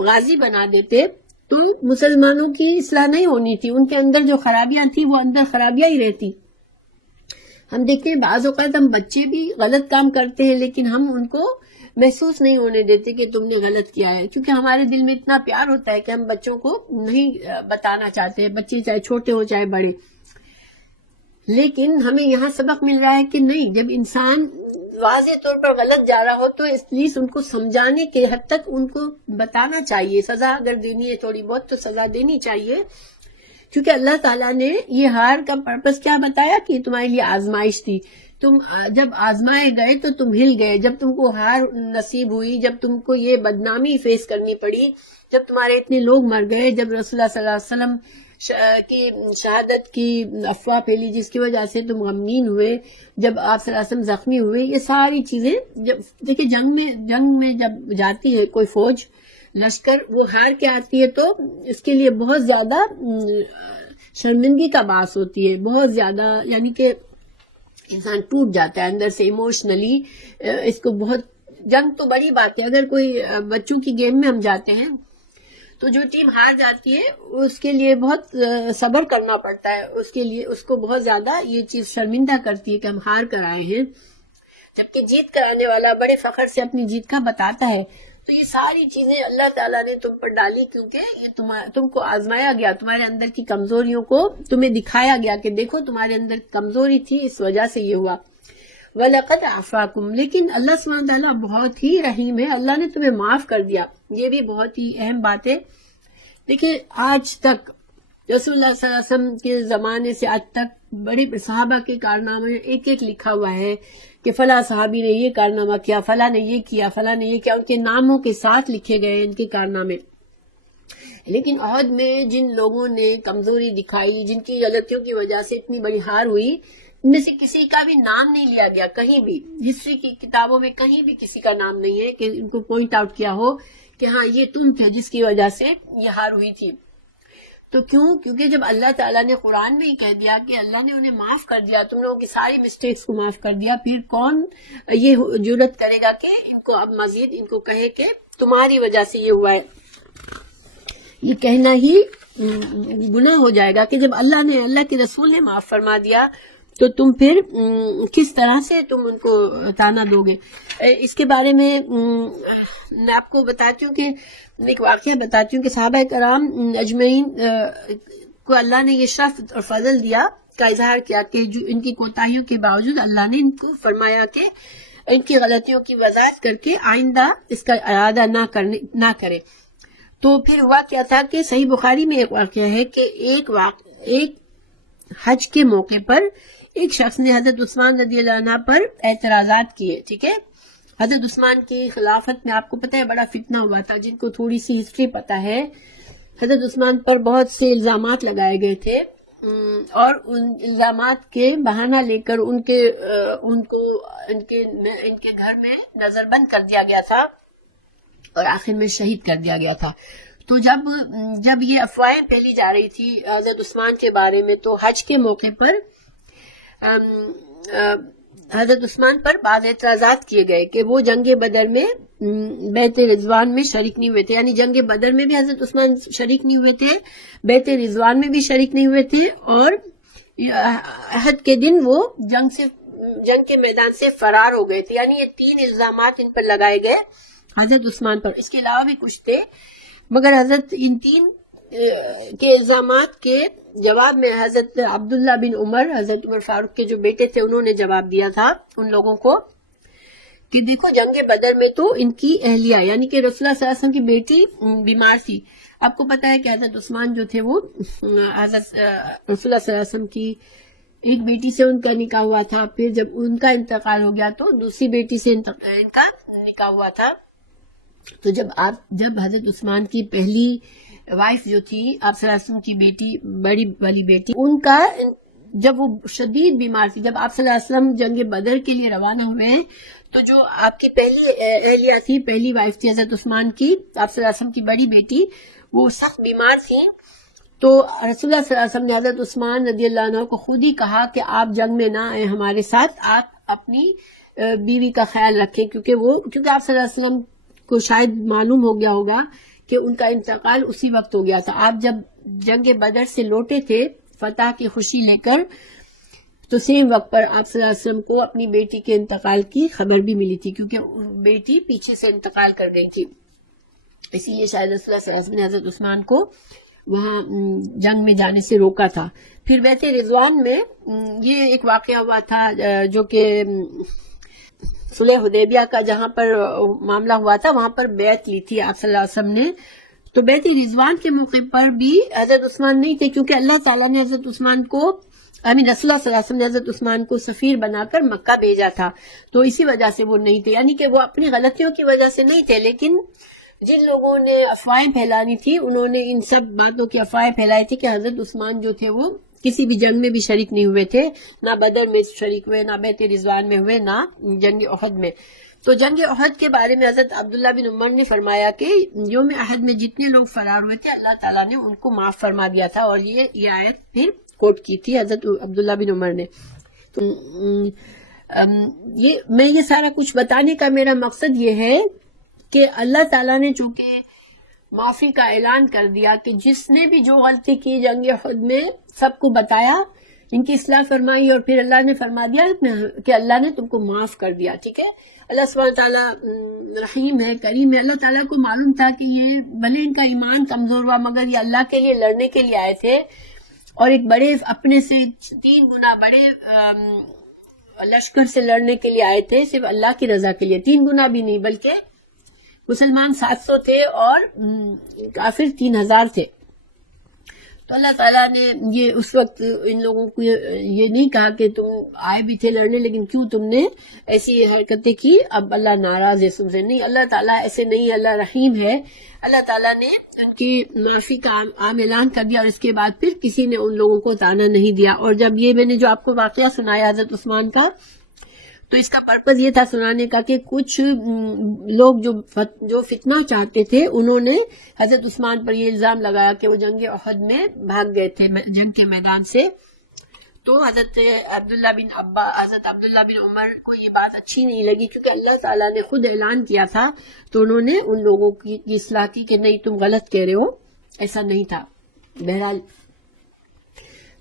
غازی بنا دیتے، تو مسلمانوں کی اصلاح نہیں ہونی تھی. ان کے اندر جو خرابیاں تھیں وہ اندر خرابیاں ہی رہتی. ہم دیکھیں بعض اوقات ہم بچے بھی غلط کام کرتے ہیں، لیکن ہم ان کو محسوس نہیں ہونے دیتے کہ تم نے غلط کیا ہے، کیونکہ ہمارے دل میں اتنا پیار ہوتا ہے کہ ہم بچوں کو نہیں بتانا چاہتے، بچے چاہے چھوٹے ہو چاہے بڑے. لیکن ہمیں یہاں سبق مل رہا ہے کہ نہیں، جب انسان واضح طور پر غلط جا رہا ہو تو اس لیے ان کو سمجھانے کے حد تک ان کو بتانا چاہیے. سزا اگر دینی ہے تھوڑی بہت تو سزا دینی چاہیے، کیونکہ اللہ تعالیٰ نے یہ ہار کا پرپس کیا بتایا کہ تمہارے لیے آزمائش تھی. تم جب آزمائے گئے تو تم ہل گئے. جب تم کو ہار نصیب ہوئی، جب تم کو یہ بدنامی فیس کرنی پڑی، جب تمہارے اتنے لوگ مر گئے، جب رسول اللہ صلی اللہ علیہ وسلم کی شہادت کی افواہ پھیلی جس کی وجہ سے تم غمگین ہوئے، جب آپ صلی اللہ علیہ وسلم زخمی ہوئے، یہ ساری چیزیں جب دیکھیں جنگ میں جب جاتی ہے کوئی فوج لشکر، وہ ہار کے آتی ہے تو اس کے لیے بہت زیادہ شرمندگی کا باعث ہوتی ہے، بہت زیادہ، یعنی کہ انسان ٹوٹ جاتا ہے اندر سے ایموشنلی. اس کو بہت، جنگ تو بڑی بات ہے، اگر کوئی بچوں کی گیم میں ہم جاتے ہیں تو جو ٹیم ہار جاتی ہے اس کے لیے بہت صبر کرنا پڑتا ہے، اس کے لیے اس کو بہت زیادہ یہ چیز شرمندہ کرتی ہے کہ ہم ہار کر آئے ہیں، جبکہ جیت کر آنے والا بڑے فخر سے اپنی جیت کا بتاتا ہے. تو یہ ساری چیزیں اللہ تعالیٰ نے تم پر ڈالی کیونکہ یہ تم کو آزمایا گیا، تمہارے اندر کی کمزوریوں کو تمہیں دکھایا گیا کہ دیکھو تمہارے اندر کمزوری تھی، اس وجہ سے یہ ہوا. وَلَقَدْ عَفَاكُمْ، لیکن اللہ سبحانہ وتعالیٰ بہت ہی رحیم ہے، اللہ نے تمہیں معاف کر دیا. یہ بھی بہت ہی اہم بات ہے. دیکھیں آج تک رسول اللہ صلی اللہ علیہ وسلم کے زمانے سے آج تک بڑے صحابہ کے کارنامے ایک ایک لکھا ہوا ہے کہ فلاں صحابی نے یہ کارنامہ کیا، فلاں نے یہ کیا، فلاں نے یہ کیا، ان کے ناموں کے ساتھ لکھے گئے ان کے کارنامے. لیکن احد میں جن لوگوں نے کمزوری دکھائی، جن کی غلطیوں کی وجہ سے اتنی بڑی ہار ہوئی، ان میں سے کسی کا بھی نام نہیں لیا گیا کہیں بھی. ہسٹری کی کتابوں میں کہیں بھی کسی کا نام نہیں ہے کہ ان کو پوائنٹ آؤٹ کیا ہو کہ ہاں یہ تم تھے جس کی وجہ سے یہ ہار ہوئی تھی. تو کیونکہ جب اللہ تعالیٰ نے قرآن میں ہی کہہ دیا کہ اللہ نے انہیں معاف کر دیا، تم لوگوں کی ساری مسٹیکس کو معاف کر دیا، پھر کون یہ جرأت کرے گا کہ ان کو اب مزید ان کو کہے کہ تمہاری وجہ سے یہ ہوا ہے. یہ کہنا ہی گناہ ہو جائے گا کہ جب اللہ کے رسول نے معاف فرما دیا تو تم پھر کس طرح سے تم ان کو تانا دو گے. اس کے بارے میں میں آپ کو بتاتی ہوں کہ ایک واقعہ بتاتی ہوں کہ صحابہ کرام اجمعین کو اللہ نے یہ شرف اور فضل دیا کا اظہار کیا کہ جو ان کی کوتاہیوں کے باوجود اللہ نے ان کو فرمایا کہ ان کی غلطیوں کی وضاحت کر کے آئندہ اس کا ارادہ نہ کرے. تو پھر ہوا کیا تھا کہ صحیح بخاری میں ایک واقعہ ہے کہ ایک حج کے موقع پر ایک شخص نے حضرت عثمان رضی اللہ عنہ پر اعتراضات کیے. ٹھیک ہے، حضرت عثمان کی خلافت میں آپ کو پتہ ہے بڑا فتنہ ہوا تھا. جن کو تھوڑی سی ہسٹری پتہ ہے، حضرت عثمان پر بہت سے الزامات لگائے گئے تھے اور ان الزامات کے بہانہ لے کر ان کے گھر میں نظر بند کر دیا گیا تھا اور آخر میں شہید کر دیا گیا تھا. تو جب یہ افواہیں پھیلی جا رہی تھی حضرت عثمان کے بارے میں، تو حج کے موقع پر حضرت عثمان پر بعض اعتراضات کیے گئے کہ وہ جنگ بدر میں بیعت رضوان میں شریک نہیں ہوئے تھے. یعنی جنگ بدر میں بھی حضرت عثمان شریک نہیں ہوئے تھے، بیعت رضوان میں بھی شریک نہیں ہوئے تھے، اور احد کے دن وہ جنگ کے میدان سے فرار ہو گئے تھے. یعنی یہ 3 الزامات ان پر لگائے گئے حضرت عثمان پر. اس کے علاوہ بھی کچھ تھے، مگر حضرت ان 3 کے الزامات کے جواب میں حضرت عبداللہ بن عمر، حضرت عمر فاروق کے جو بیٹے تھے، انہوں نے جواب دیا تھا ان لوگوں کو کہ دیکھو جنگ بدر میں تو ان کی اہلیہ یعنی کہ رسول اللہ صلی اللہ علیہ وسلم کی بیٹی بیمار تھی. آپ کو پتا ہے کہ حضرت عثمان جو تھے وہ حضرت رسول اللہ صلی اللہ علیہ وسلم کی ایک بیٹی سے ان کا نکاح ہوا تھا. پھر جب ان کا انتقال ہو گیا تو دوسری بیٹی سے ان کا نکاح ہوا تھا. تو جب حضرت عثمان کی پہلی وائف جو تھی آپ صلی اللہ علیہ وسلم کی بیٹی، بڑی والی بیٹی، ان کا جب وہ شدید بیمار تھی، جب آپ صلی اللہ علیہ وسلم جنگ بدر کے لیے روانہ ہوئے تو جو آپ کی پہلی اہلیہ تھی، پہلی وائف تھی حضرت عثمان کی، آپ صلی اللہ علیہ وسلم کی بڑی بیٹی، وہ سخت بیمار تھی. تو رسول اللہ صلی اللہ علیہ وسلم نے حضرت عثمان رضی اللہ عنہ کو خود ہی کہا کہ آپ جنگ میں نہ آئے ہمارے ساتھ، آپ اپنی بیوی کا خیال رکھیں، کیونکہ آپ صلی اللہ علیہ وسلم کو شاید معلوم ہو گیا ہوگا کہ ان کا انتقال اسی وقت ہو گیا تھا. آپ جب جنگ بدر سے لوٹے تھے فتح کی خوشی لے کر، تو سیم وقت پر آپ صلی اللہ علیہ وسلم کو اپنی بیٹی کے انتقال کی خبر بھی ملی تھی، کیونکہ بیٹی پیچھے سے انتقال کر گئی تھی. اسی لیے شاید رسول اللہ صلی اللہ علیہ وسلم نے حضرت عثمان کو وہاں جنگ میں جانے سے روکا تھا. پھر بیعت رضوان میں یہ ایک واقعہ ہوا تھا جو کہ صلح حدیبیہ کا جہاں پر معاملہ ہوا تھا، وہاں پر بیعت لی تھی آپ صلی اللہ علیہ وسلم نے. تو بیعت رضوان کے موقع پر بھی حضرت عثمان نہیں تھے، کیونکہ اللہ تعالیٰ نے حضرت عثمان کو رسول اللہ صلی اللہ علیہ وسلم نے حضرت عثمان کو سفیر بنا کر مکہ بھیجا تھا، تو اسی وجہ سے وہ نہیں تھے. یعنی کہ وہ اپنی غلطیوں کی وجہ سے نہیں تھے، لیکن جن لوگوں نے افواہیں پھیلانی تھی انہوں نے ان سب باتوں کی افواہیں پھیلائی تھی کہ حضرت عثمان جو تھے وہ کسی بھی جنگ میں بھی شریک نہیں ہوئے تھے، نہ بدر میں شریک ہوئے، نہ بیعت رضوان میں ہوئے، نہ جنگ احد میں. تو جنگ احد کے بارے میں حضرت عبداللہ بن عمر نے فرمایا کہ یوم احد میں جتنے لوگ فرار ہوئے تھے اللہ تعالیٰ نے ان کو معاف فرما دیا تھا، اور یہ آیت پھر کوٹ کی تھی حضرت عبداللہ بن عمر نے. تو میں یہ سارا کچھ بتانے کا میرا مقصد یہ ہے کہ اللہ تعالیٰ نے چونکہ معافی کا اعلان کر دیا کہ جس نے بھی جو غلطی کی جنگ احد میں سب کو بتایا، ان کی اصلاح فرمائی، اور پھر اللہ نے فرما دیا کہ اللہ نے تم کو معاف کر دیا. ٹھیک ہے، اللہ سبحانہ تعالیٰ رحیم ہے، کریم ہے. اللہ تعالیٰ کو معلوم تھا کہ یہ بھلے ان کا ایمان کمزور ہوا مگر یہ اللہ کے لیے لڑنے کے لیے آئے تھے، اور ایک بڑے اپنے سے 3 گنا بڑے لشکر سے لڑنے کے لیے آئے تھے، صرف اللہ کی رضا کے لیے. 3 گنا بھی نہیں، بلکہ مسلمان 700 تھے اور کافر 3000 تھے. تو اللہ تعالیٰ نے یہ اس وقت ان لوگوں کو یہ نہیں کہا کہ تم آئے بھی تھے لڑنے لیکن کیوں تم نے ایسی حرکتیں کی، اب اللہ ناراض ہے تم سے. نہیں، اللہ تعالیٰ ایسے نہیں، اللہ رحیم ہے. اللہ تعالیٰ نے ان کی معافی کا عام اعلان کر دیا اور اس کے بعد پھر کسی نے ان لوگوں کو طعنہ نہیں دیا. اور جب یہ میں نے جو آپ کو واقعہ سنایا حضرت عثمان کا، تو اس کا پرپز یہ تھا سنانے کا کہ کچھ لوگ جو فتنہ چاہتے تھے انہوں نے حضرت عثمان پر یہ الزام لگایا کہ وہ جنگ احد میں بھاگ گئے تھے جنگ کے میدان سے. تو حضرت عبداللہ بن عمر کو یہ بات اچھی نہیں لگی کیونکہ اللہ تعالیٰ نے خود اعلان کیا تھا. تو انہوں نے ان لوگوں کی اصلاح کی کہ نہیں تم غلط کہہ رہے ہو، ایسا نہیں تھا. بہرحال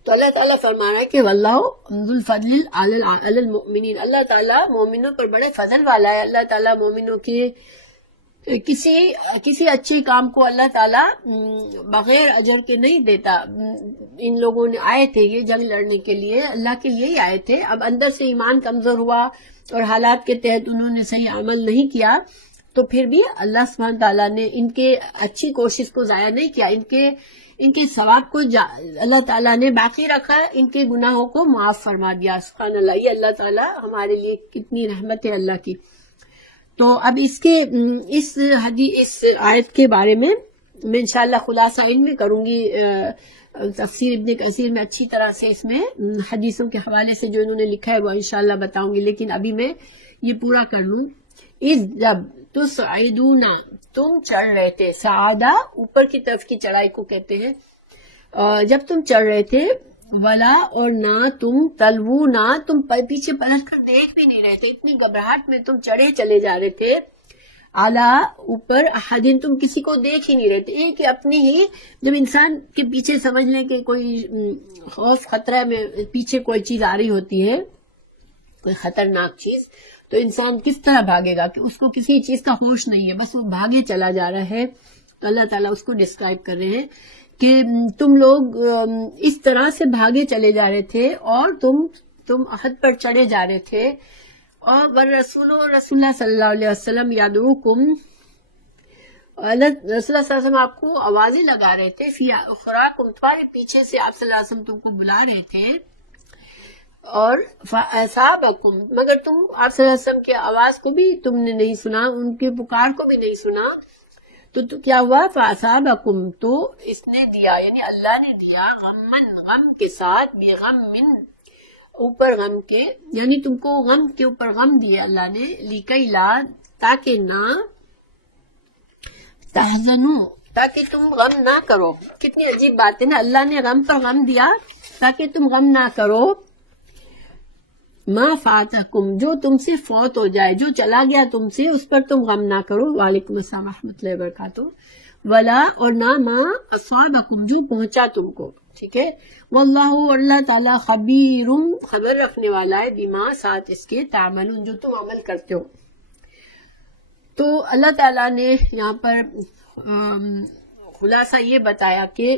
تو اللہ تعالیٰ فرما رہا ہے کہ واللہ ذو الفضل علی المؤمنین، اللہ تعالیٰ مومنوں پر بڑے فضل والا ہے. اللہ تعالیٰ مومنوں کے کسی اچھے کام کو اللہ تعالیٰ بغیر اجر کے نہیں دیتا. ان لوگوں نے آئے تھے یہ جنگ لڑنے کے لیے، اللہ کے لیے ہی آئے تھے. اب اندر سے ایمان کمزور ہوا اور حالات کے تحت انہوں نے صحیح عمل نہیں کیا، تو پھر بھی اللہ سبحانہ تعالیٰ نے ان کے اچھی کوشش کو ضائع نہیں کیا، ان کے ثواب کو اللہ تعالیٰ نے باقی رکھا، ان کے گناہوں کو معاف فرما دیا. سبحان اللہ، یہ اللہ تعالیٰ ہمارے لیے کتنی رحمت ہے اللہ کی. تو اب اس آیت کے بارے میں انشاءاللہ خلاصہ علم میں کروں گی. تفسیر ابن کثیر میں اچھی طرح سے اس میں حدیثوں کے حوالے سے جو انہوں نے لکھا ہے وہ انشاءاللہ بتاؤں گی، لیکن ابھی میں یہ پورا کر لوں. جب تسعدون، تم چڑھ رہے تھے، سعادہ اوپر کی طرف کی چڑھائی کو کہتے ہیں. جب تم چڑھ رہے تھے، ولا اور نہ تم تلونا، تم پیچھے پلٹ کر دیکھ بھی نہیں رہے تھے، اتنی گھبراہٹ میں تم چڑھے چلے جا رہے تھے. اعلیٰ اوپر، احدین تم کسی کو دیکھ ہی نہیں رہے تھے. ایک اپنی ہی، جب انسان کے پیچھے سمجھ لیں کہ کوئی خوف خطرہ میں پیچھے کوئی چیز آ رہی ہوتی ہے، کوئی خطرناک چیز، تو انسان کس طرح بھاگے گا کہ اس کو کسی چیز کا ہوش نہیں ہے، بس وہ بھاگے چلا جا رہا ہے. تو اللہ تعالیٰ اس کو ڈسکرائب کر رہے ہیں کہ تم لوگ اس طرح سے بھاگے چلے جا رہے تھے اور تم عہد پر چڑھے جا رہے تھے. اور رسول اللہ صلی اللہ علیہ وسلم یدعوکم، رسول اللہ صلی اللہ علیہ وسلم آپ کو آوازیں لگا رہے تھے، فی اخراکم، تمہارے پیچھے سے آپ صلی اللہ علیہ وسلم تم کو بلا رہے تھے. اور فاصابکم، مگر تم آپ صلی اللہ علیہ وسلم کی آواز کو بھی تم نے نہیں سنا، ان کے پکار کو بھی نہیں سنا. تو کیا ہوا؟ فاصابکم، تو اس نے دیا، یعنی اللہ نے دیا، غمن، غم کے ساتھ، بے غم من، اوپر غم کے، یعنی تم کو غم کے اوپر غم دیا اللہ نے، لکی لا، تاکہ نہ، تحزنو، تاکہ تم غم نہ کرو. کتنی عجیب بات ہے نا، اللہ نے غم پر غم دیا تاکہ تم غم نہ کرو. ما فاتکم، جو تم سے فوت ہو جائے، جو چلا گیا تم سے، اس پر تم غم نہ کرو. وعلیکم السلام ورحمۃ اللہ وبرکاتہ. ولا، اور نہ، ما اصابکم، جو پہنچا تم کو. ٹھیک ہے. واللہ، اللہ تعالیٰ، خبیر، خبر رکھنے والا ہے، بما، ساتھ اس کے، تعملون، جو تم عمل کرتے ہو. تو اللہ تعالیٰ نے یہاں پر خلاصہ یہ بتایا کہ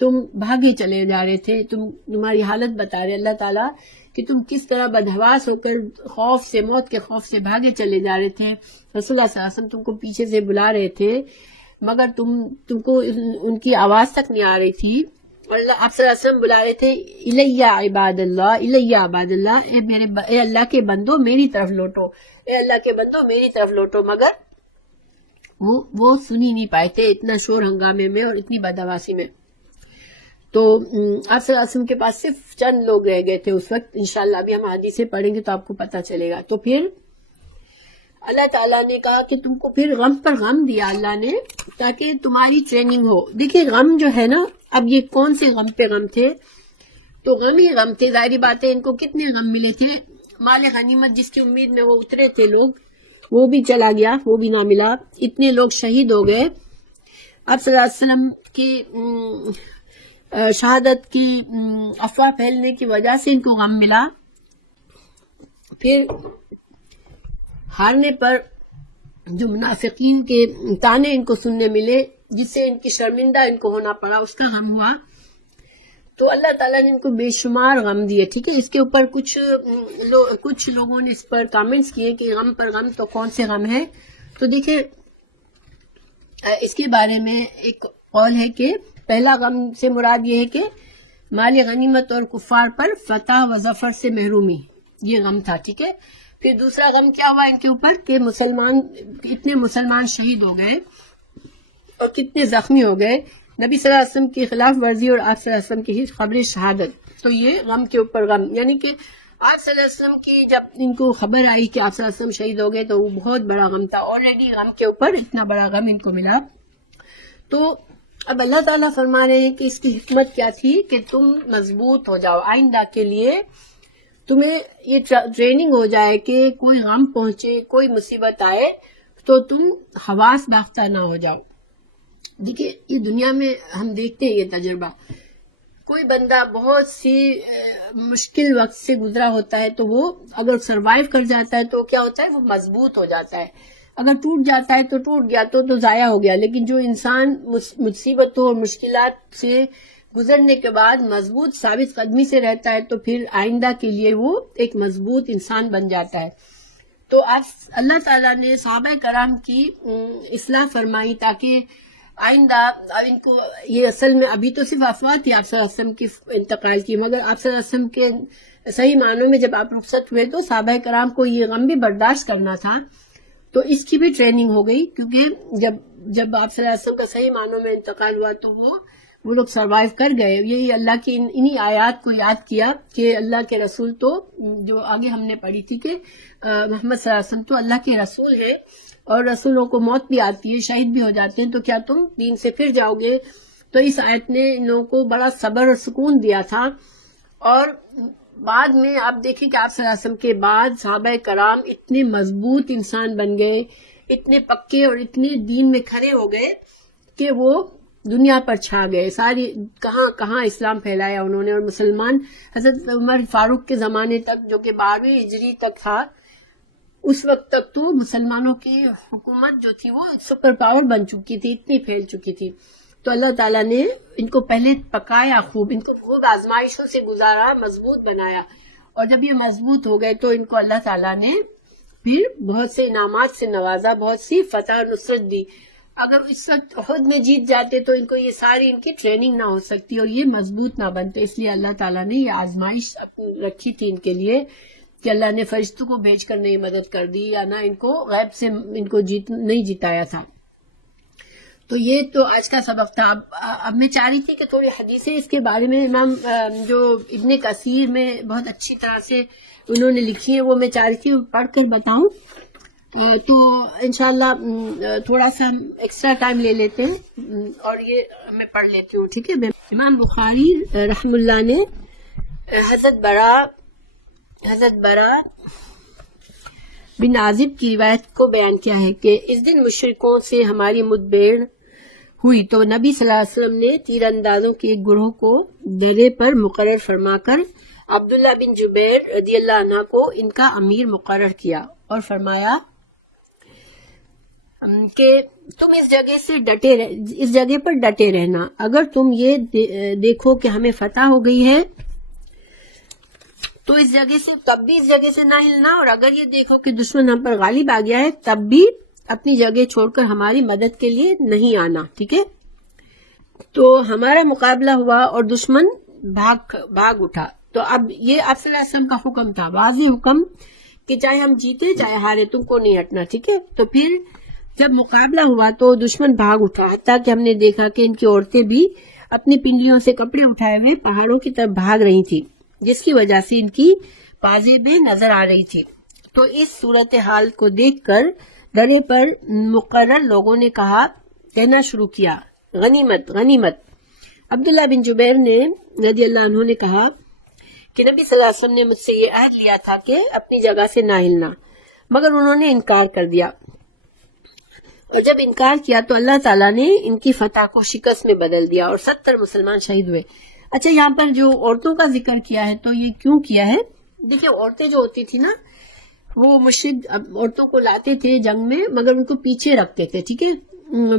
تم بھاگے چلے جا رہے تھے، تمہاری حالت بتا رہے اللہ تعالیٰ کہ تم کس طرح بدحواس ہو کر خوف سے، موت کے خوف سے بھاگے چلے جا رہے تھے. رسول اللہ صلی اللہ علیہ وسلم تم کو پیچھے سے بلا رہے تھے مگر تم کو ان کی آواز تک نہیں آ رہی تھی. اور آپ صلی اللہ علیہ وسلم بلا رہے تھے، الیہ عباد اللہ، الیہ عباد اللہ، اے اللہ کے بندو میری طرف لوٹو، اے اللہ کے بندو میری طرف لوٹو. مگر وہ سنی نہیں پائے تھے، اتنا شور ہنگامے میں اور اتنی بدحواسی میں. تو آپ صلی اللہ علیہ وسلم کے پاس صرف چند لوگ رہ گئے تھے اس وقت. انشاءاللہ ابھی ہم حدیثیں پڑھیں گے تو آپ کو پتہ چلے گا. تو پھر اللہ تعالیٰ نے کہا کہ تم کو پھر غم پر غم دیا اللہ نے تاکہ تمہاری ٹریننگ ہو. دیکھیں غم جو ہے نا، اب یہ کون سے غم پہ غم تھے؟ تو غم ہی غم تھے. ظاہری بات ہے ان کو کتنے غم ملے تھے. مال غنیمت جس کی امید میں وہ اترے تھے لوگ، وہ بھی چلا گیا، وہ بھی نہ ملا. اتنے لوگ شہید ہو گئے. آپ صلی اللہ علیہ وسلم کی شہادت کی افواہ پھیلنے کی وجہ سے ان کو غم ملا. پھر ہارنے پر جو منافقین کے تانے ان کو سننے ملے، جس سے ان کی شرمندہ ان کو ہونا پڑا، اس کا غم ہوا. تو اللہ تعالیٰ نے ان کو بے شمار غم دیے. ٹھیک ہے. اس کے اوپر کچھ لوگوں نے اس پر کامنٹس کیے کہ غم پر غم تو کون سے غم ہے. تو دیکھیں اس کے بارے میں ایک قول ہے کہ پہلا غم سے مراد یہ ہے کہ مال غنیمت اور کفار پر فتح و ظفر سے محرومی، یہ غم تھا، ٹھیک ہے. پھر دوسرا غم کیا ہوا ان کے اوپر کہ اتنے مسلمان شہید ہو گئے اور کتنے زخمی ہو گئے نبی صلی اللہ علیہ وسلم کی خلاف ورزی اور آپ صلی اللہ علیہ وسلم کی خبر شہادت. تو یہ غم کے اوپر غم، یعنی کہ آپ صلی اللہ علیہ وسلم کی جب ان کو خبر آئی کہ آپ صلی اللہ علیہ وسلم شہید ہو گئے تو وہ بہت بڑا غم تھا. آلریڈی غم کے اوپر اتنا بڑا غم ان کو ملا. تو اب اللہ تعالیٰ فرما رہے ہیں کہ اس کی حکمت کیا تھی کہ تم مضبوط ہو جاؤ، آئندہ کے لیے تمہیں یہ ٹریننگ ہو جائے کہ کوئی غم پہنچے، کوئی مصیبت آئے تو تم حواس باختہ نہ ہو جاؤ. دیکھیے یہ دنیا میں ہم دیکھتے ہیں یہ تجربہ، کوئی بندہ بہت سی مشکل وقت سے گزرا ہوتا ہے تو وہ اگر سروائیو کر جاتا ہے تو کیا ہوتا ہے، وہ مضبوط ہو جاتا ہے. اگر ٹوٹ جاتا ہے تو ٹوٹ گیا تو ضائع ہو گیا. لیکن جو انسان مصیبتوں اور مشکلات سے گزرنے کے بعد مضبوط ثابت قدمی سے رہتا ہے تو پھر آئندہ کے لیے وہ ایک مضبوط انسان بن جاتا ہے. تو آج اللہ تعالیٰ نے صحابہ کرام کی اصلاح فرمائی تاکہ آئندہ ان کو، یہ اصل میں ابھی تو صرف افواہ تھی آپ صلی اللہ علیہ وسلم کی انتقال کی، مگر آپ صلی اللہ علیہ وسلم کے صحیح معنوں میں جب آپ رخصت ہوئے تو صحابہ کرام کو یہ غم بھی برداشت کرنا تھا. تو اس کی بھی ٹریننگ ہو گئی، کیونکہ جب آپ صلی اللہ علیہ وسلم کا صحیح معنوں میں انتقال ہوا تو وہ لوگ سروائیو کر گئے. یہی اللہ کی انہی آیات کو یاد کیا کہ اللہ کے رسول تو، جو آگے ہم نے پڑھی تھی کہ محمد صلی اللہ علیہ وسلم تو اللہ کے رسول ہے اور رسولوں کو موت بھی آتی ہے، شہید بھی ہو جاتے ہیں، تو کیا تم دین سے پھر جاؤ گے؟ تو اس آیت نے ان لوگوں کو بڑا صبر اور سکون دیا تھا. اور بعد میں آپ دیکھیں کہ آپ صلی اللہ علیہ وسلم کے بعد صحابہ کرام اتنے مضبوط انسان بن گئے، اتنے پکے اور اتنے دین میں کھڑے ہو گئے کہ وہ دنیا پر چھا گئے. ساری کہاں اسلام پھیلایا انہوں نے. اور مسلمان حضرت عمر فاروق کے زمانے تک، جو کہ 12ویں ہجری تک تھا، اس وقت تک تو مسلمانوں کی حکومت جو تھی وہ سپر پاور بن چکی تھی، اتنی پھیل چکی تھی. تو اللہ تعالیٰ نے ان کو پہلے پکایا خوب، ان کو خوب آزمائشوں سے گزارا، مضبوط بنایا. اور جب یہ مضبوط ہو گئے تو ان کو اللہ تعالیٰ نے پھر بہت سے انعامات سے نوازا، بہت سی فتح اور نصرت دی. اگر اس وقت احد میں جیت جاتے تو ان کو یہ ساری ان کی ٹریننگ نہ ہو سکتی اور یہ مضبوط نہ بنتے. اس لیے اللہ تعالیٰ نے یہ آزمائش رکھی تھی ان کے لیے کہ اللہ نے فرشتوں کو بھیج کر نہیں مدد کر دی، یا نہ ان کو غیب سے ان کو نہیں جتایا تھا. تو یہ تو آج کا سبق تھا. اب میں چاہ رہی تھی کہ تھوڑی حدیثیں اس کے بارے میں امام جو ابن کثیر میں بہت اچھی طرح سے انہوں نے لکھی ہیں، وہ میں چاہ رہی تھی پڑھ کر بتاؤں. تو انشاءاللہ تھوڑا سا ہم ایکسٹرا ٹائم لے لیتے ہیں اور یہ میں پڑھ لیتی ہوں، ٹھیک ہے. امام بخاری رحم اللہ نے حضرت برا بن عازب کی روایت کو بیان کیا ہے کہ اس دن مشرکوں سے ہماری مدبیر ہوئی تو نبی صلی اللہ علیہ وسلم نے تیر اندازوں کے ایک گروہ کو درے پر مقرر فرما کر عبداللہ بن جبیر رضی اللہ عنہ کو ان کا امیر مقرر کیا اور فرمایا کہ تم اس جگہ پر ڈٹے رہنا. اگر تم یہ دیکھو کہ ہمیں فتح ہو گئی ہے تو اس جگہ سے تب بھی اس جگہ سے نہ ہلنا، اور اگر یہ دیکھو کہ دشمن ہم پر غالب آ گیا ہے تب بھی اپنی جگہ چھوڑ کر ہماری مدد کے لیے نہیں آنا، ٹھیک ہے. تو ہمارا مقابلہ ہوا اور دشمن بھاگ اٹھا. تو اب یہ آپ صلی اللہ علیہ وسلم کا حکم تھا، واضح حکم کہ چاہے ہم جیتے چاہے ہارے تم کو نہیں ہٹنا، ٹھیک ہے. تو پھر جب مقابلہ ہوا تو دشمن بھاگ اٹھا، حتیٰ کہ ہم نے دیکھا کہ ان کی عورتیں بھی اپنی پنڈلیوں سے کپڑے اٹھائے ہوئے پہاڑوں کی طرف بھاگ رہی تھی، جس کی وجہ سے ان کی پازیبیں نظر آ رہی تھی. تو اس صورتحال کو دیکھ کر درے پر مقرر لوگوں نے کہنا شروع کیا، غنیمت غنیمت. عبداللہ بن جبیر نے رضی اللہ عنہ نے کہا کہ نبی صلی اللہ علیہ وسلم نے مجھ سے یہ عہد لیا تھا کہ اپنی جگہ سے نہ ہلنا، مگر انہوں نے انکار کر دیا. اور جب انکار کیا تو اللہ تعالیٰ نے ان کی فتح کو شکست میں بدل دیا اور 70 مسلمان شہید ہوئے. اچھا، یہاں پر جو عورتوں کا ذکر کیا ہے تو یہ کیوں کیا ہے؟ دیکھیں، عورتیں جو ہوتی تھی نا، وہ مشرک عورتوں کو لاتے تھے جنگ میں، مگر ان کو پیچھے رکھتے تھے، ٹھیک ہے.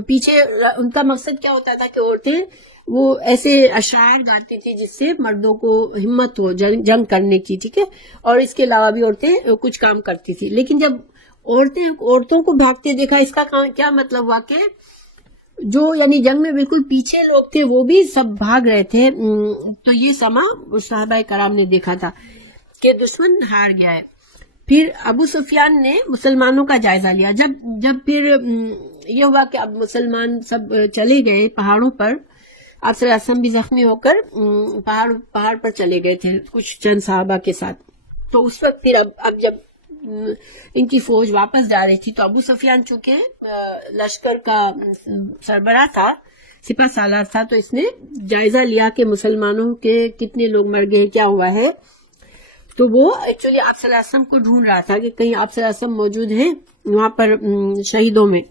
پیچھے ان کا مقصد کیا ہوتا تھا کہ عورتیں وہ ایسے اشعار گاتی تھی جس سے مردوں کو ہمت ہو جنگ کرنے کی، ٹھیک ہے. اور اس کے علاوہ بھی عورتیں کچھ کام کرتی تھی. لیکن جب عورتوں کو بھاگتے دیکھا، اس کا کیا مطلب ہوا کہ جو یعنی جنگ میں بالکل پیچھے لوگ تھے وہ بھی سب بھاگ رہے تھے. تو یہ سما صحابہ کرام نے دیکھا تھا کہ دشمن ہار گیا ہے. پھر ابو سفیان نے مسلمانوں کا جائزہ لیا. جب پھر یہ ہوا کہ اب مسلمان سب چلے گئے پہاڑوں پر، آپ صلی اللہ علیہ وسلم بھی زخمی ہو کر پہاڑ پر چلے گئے تھے کچھ چند صحابہ کے ساتھ. تو اس وقت پھر اب جب ان کی فوج واپس جا رہی تھی تو ابو سفیان چونکہ لشکر کا سربراہ تھا، سپہ سالار تھا، تو اس نے جائزہ لیا کہ مسلمانوں کے کتنے لوگ مر گئے، کیا ہوا ہے. تو وہ ایکچولی آپ صلی اللہ علیہ وسلم کو ڈھونڈ رہا تھا کہ کہیں آپ صلی اللہ علیہ وسلم موجود ہیں وہاں پر شہیدوں میں.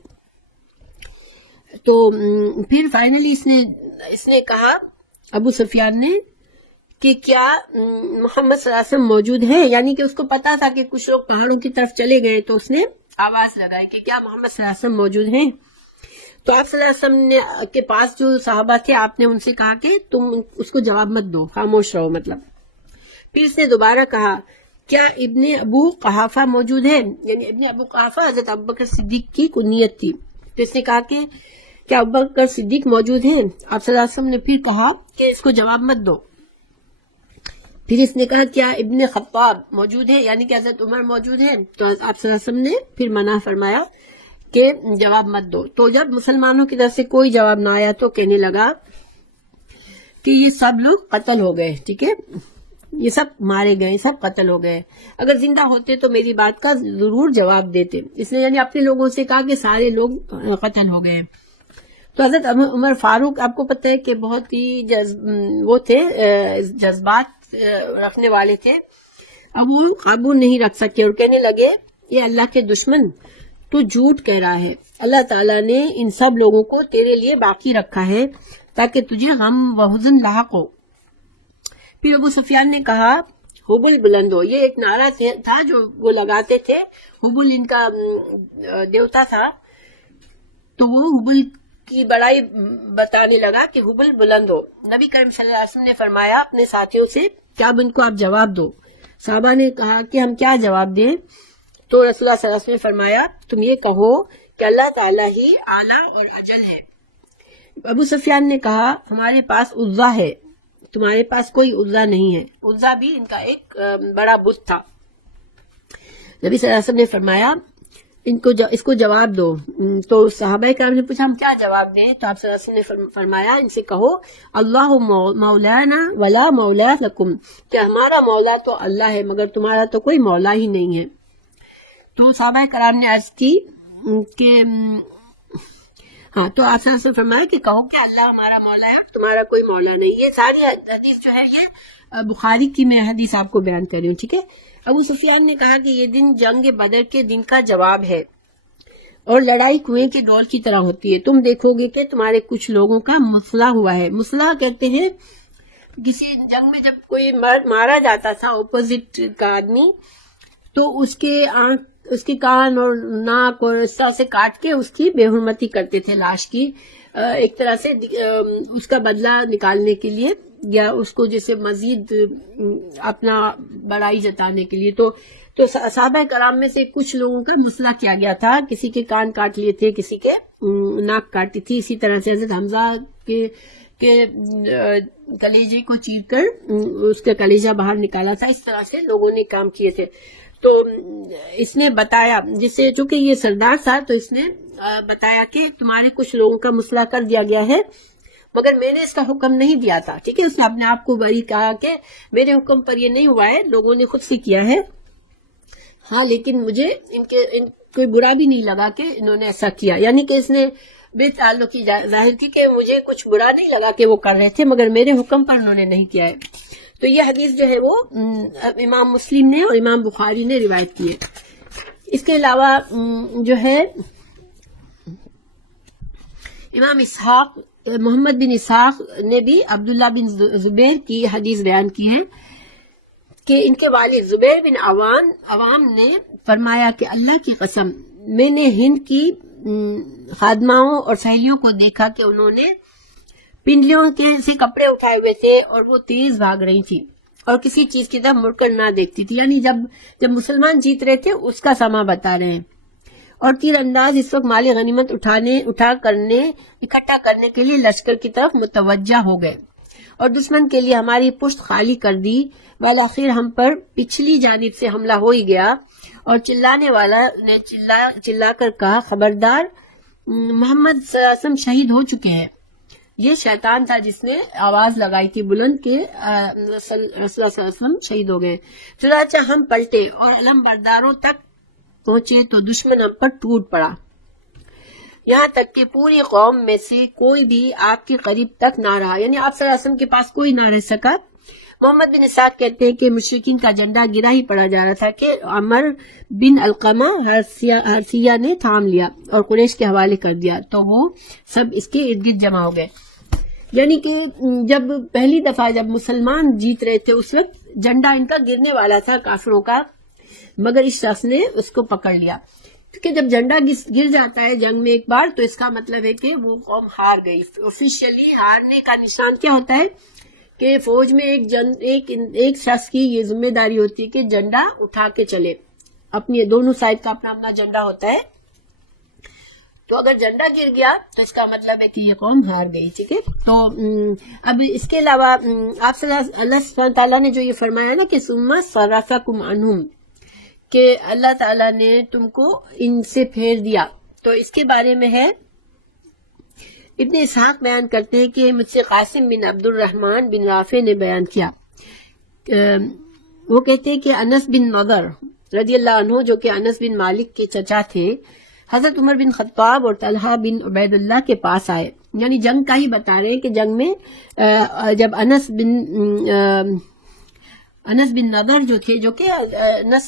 تو پھر فائنلی اس نے کہا ابو سفیان نے کہ کیا محمد صلی اللہ علیہ وسلم موجود ہے، یعنی کہ اس کو پتا تھا کہ کچھ لوگ پہاڑوں کی طرف چلے گئے. تو اس نے آواز لگائی کہ کیا محمد صلی اللہ علیہ وسلم موجود ہیں. تو آپ صلی اللہ علیہ وسلم کے پاس جو صحابہ تھے، آپ نے ان سے کہا کہ تم اس کو جواب مت دو، خاموش رہو مطلب. پھر اس نے دوبارہ کہا کیا ابن ابو قحافہ موجود ہے، یعنی ابن ابو قحافہ حضرت ابوبکر صدیق کی کنیت تھی. تو اس نے کہا کہ کیا ابوبکر صدیق موجود ہیں. آپ صلی اللہ علیہ وسلم نے پھر کہا کہ اس کو جواب مت دو. پھر اس نے کہا کیا ابن خطاب موجود ہے، یعنی کہ حضرت عمر موجود ہے. تو آپ صلی اللہ علیہ وسلم نے پھر منع فرمایا کہ جواب مت دو. تو جب مسلمانوں کی طرف سے کوئی جواب نہ آیا تو کہنے لگا کہ یہ سب لوگ قتل ہو گئے، ٹھیک ہے، یہ سب مارے گئے، سب قتل ہو گئے. اگر زندہ ہوتے تو میری بات کا ضرور جواب دیتے. اس نے یعنی اپنے لوگوں سے کہا کہ سارے لوگ قتل ہو گئے. تو حضرت عمر فاروق آپ کو پتہ ہے کہ بہت ہی وہ تھے، جذبات رکھنے والے تھے. اب وہ قابو نہیں رکھ سکے اور کہنے لگے یہ اللہ کے دشمن، تو جھوٹ کہہ رہا ہے. اللہ تعالیٰ نے ان سب لوگوں کو تیرے لیے باقی رکھا ہے تاکہ تجھے غم و حزن لاحق ہو. پھر ابو سفیان نے کہا حبل بلند ہو. یہ ایک نعرہ تھا جو وہ لگاتے تھے. حبل ان کا دیوتا تھا، تو وہ حبل کی بڑائی بتانے لگا کہ حبل بلند ہو. نبی کریم صلی اللہ علیہ وسلم نے فرمایا اپنے ساتھیوں سے کہ اب ان کو آپ جواب دو. صحابہ نے کہا کہ ہم کیا جواب دیں. تو رسول اللہ صلی اللہ علیہ وسلم نے فرمایا تم یہ کہو کہ اللہ تعالیٰ ہی اعلیٰ اور اجل ہے. ابو سفیان نے کہا ہمارے پاس عزا ہے، تمہارے پاس کوئی عزا نہیں ہے. عزا بھی ان کا ایک بڑا بت تھا. نبی صلی اللہ علیہ وسلم نے فرمایا اس کو جواب دو. تو صحابہ کرام نے پوچھا ہم کیا جواب دیں. تو آپ صلی اللہ علیہ وسلم نے فرمایا ان سے کہو اللہ مولانا ولا مولا لکم، کہ ہمارا مولا تو اللہ ہے مگر تمہارا تو کوئی مولا ہی نہیں ہے. تو صحابہ کرام نے عرض کی کہ ہاں، تو آپ صلی اللہ علیہ وسلم نے فرمایا کہ کہو کہ اللہ ہمارا مولا ہے، تمہارا کوئی مولا نہیں. یہ ساری حدیث جو ہے یہ بخاری کی میں حدیث آپ کو بیان کر رہی ہوں، ٹھیک ہے. ابو سفیان نے کہا کہ یہ دن جنگ بدر کے دن کا جواب ہے اور لڑائی کنویں کے ڈول کی طرح ہوتی ہے. تم دیکھو گے کہ تمہارے کچھ لوگوں کا مسلح ہوا ہے. مسلح کہتے ہیں کسی جنگ میں جب کوئی مارا جاتا تھا اپوزٹ کا آدمی، تو اس کے کان اور ناک اور اس طرح سے کاٹ کے اس کی بے حرمتی کرتے تھے، لاش کی، ایک طرح سے اس کا بدلہ نکالنے کے لیے یا اس کو جیسے مزید اپنا بڑائی جتانے کے لیے. تو صحابہ کرام میں سے کچھ لوگوں کا مسلح کیا گیا تھا. کسی کے کان کاٹ لیے تھے، کسی کے ناک کاٹی تھی. اسی طرح سے حضرت حمزہ کے کلیجے کو چیر کر اس کا کلیجہ باہر نکالا تھا. اس طرح سے لوگوں نے کام کیے تھے. تو اس نے بتایا، جس سے چونکہ یہ سردار تھا تو اس نے بتایا کہ تمہارے کچھ لوگوں کا مسلح کر دیا گیا ہے مگر میں نے اس کا حکم نہیں دیا تھا، ٹھیک ہے. اس نے اپنے آپ کو بری کہا کہ میرے حکم پر یہ نہیں ہوا ہے، لوگوں نے خود سے کیا ہے. ہاں لیکن مجھے ان کوئی برا بھی نہیں لگا کہ انہوں نے ایسا کیا، یعنی کہ اس نے بے تعلقی ظاہر کی کہ مجھے کچھ برا نہیں لگا کہ وہ کر رہے تھے مگر میرے حکم پر انہوں نے نہیں کیا ہے. تو یہ حدیث جو ہے وہ امام مسلم نے اور امام بخاری نے روایت کی ہے. اس کے علاوہ جو ہے امام اسحاق، محمد بن اسحاق نے بھی عبداللہ بن زبیر کی حدیث بیان کی ہے کہ ان کے والد زبیر بن عوام نے فرمایا کہ اللہ کی قسم میں نے ہند کی خادماؤں اور سہیلیوں کو دیکھا کہ انہوں نے پنڈلیوں کے سے کپڑے اٹھائے ہوئے تھے اور وہ تیز بھاگ رہی تھی اور کسی چیز کی طرف مڑ کر نہ دیکھتی تھی. یعنی جب مسلمان جیت رہے تھے اس کا سما بتا رہے ہیں. اور تیر انداز اس وقت مال غنیمت اکٹھا کرنے کے لیے لشکر کی طرف متوجہ ہو گئے اور دشمن کے لیے ہماری پشت خالی کر دی۔ بالآخر ہم پر پچھلی جانب سے حملہ ہو ہی گیا اور چلانے والا نے چلا کر کہا، خبردار، محمد صلی اللہ علیہ وسلم شہید ہو چکے ہیں۔ یہ شیطان تھا جس نے آواز لگائی تھی بلند کہ رسول اللہ صلی اللہ علیہ وسلم شہید ہو گئے۔ چنانچہ ہم پلٹے اور علم برداروں تک پہنچے تو دشمن ہم پر ٹوٹ پڑا، یہاں تک کہ پوری قوم میں سے کوئی بھی آپ کے قریب تک نہ رہا، یعنی آپ صلی اللہ علیہ وسلم کے پاس کوئی نہ رہ سکا۔ محمد بن اسحاق کہتے ہیں کہ مشرکین کا جھنڈا گرا ہی پڑا جا رہا تھا کہ عمر بن علقمہ ہرسیہ نے تھام لیا اور قریش کے حوالے کر دیا، تو وہ سب اس کے ارد گرد جمع ہو گئے۔ یعنی کہ جب پہلی دفعہ جب مسلمان جیت رہے تھے اس وقت جھنڈا ان کا گرنے والا تھا کافروں کا، مگر اس شخص نے اس کو پکڑ لیا، کیونکہ جب جھنڈا گر جاتا ہے جنگ میں ایک بار تو اس کا مطلب ہے کہ وہ قوم ہار گئی۔ آفیشیلی ہارنے کا نشان کیا ہوتا ہے کہ فوج میں ایک شخص کی یہ ذمہ داری ہوتی ہے کہ جھنڈا اٹھا کے چلے، اپنی دونوں سائڈ کا اپنا اپنا جھنڈا ہوتا ہے، تو اگر جھنڈا گر گیا تو اس کا مطلب ہے کہ یہ قوم ہار گئی، ٹھیک ہے۔ تو اب اس کے علاوہ آپ صلی اللہ سبحانہ تعالیٰ نے جو یہ فرمایا نا کہ ثم صرفکم عنہم، کہ اللہ تعالیٰ نے تم کو ان سے پھیر دیا، تو اس کے بارے میں ہے ابن اسحاق بیان کرتے ہیں کہ مجھ سے قاسم بن عبد الرحمن بن رافع نے بیان کیا، وہ کہتے ہیں کہ انس بن نضر رضی اللہ عنہ جو کہ انس بن مالک کے چچا تھے، حضرت عمر بن خطاب اور طلحہ بن عبید اللہ کے پاس آئے، یعنی جنگ کا ہی بتا رہے ہیں کہ جنگ میں جب انس بن نضر جو تھے، جو کہ انس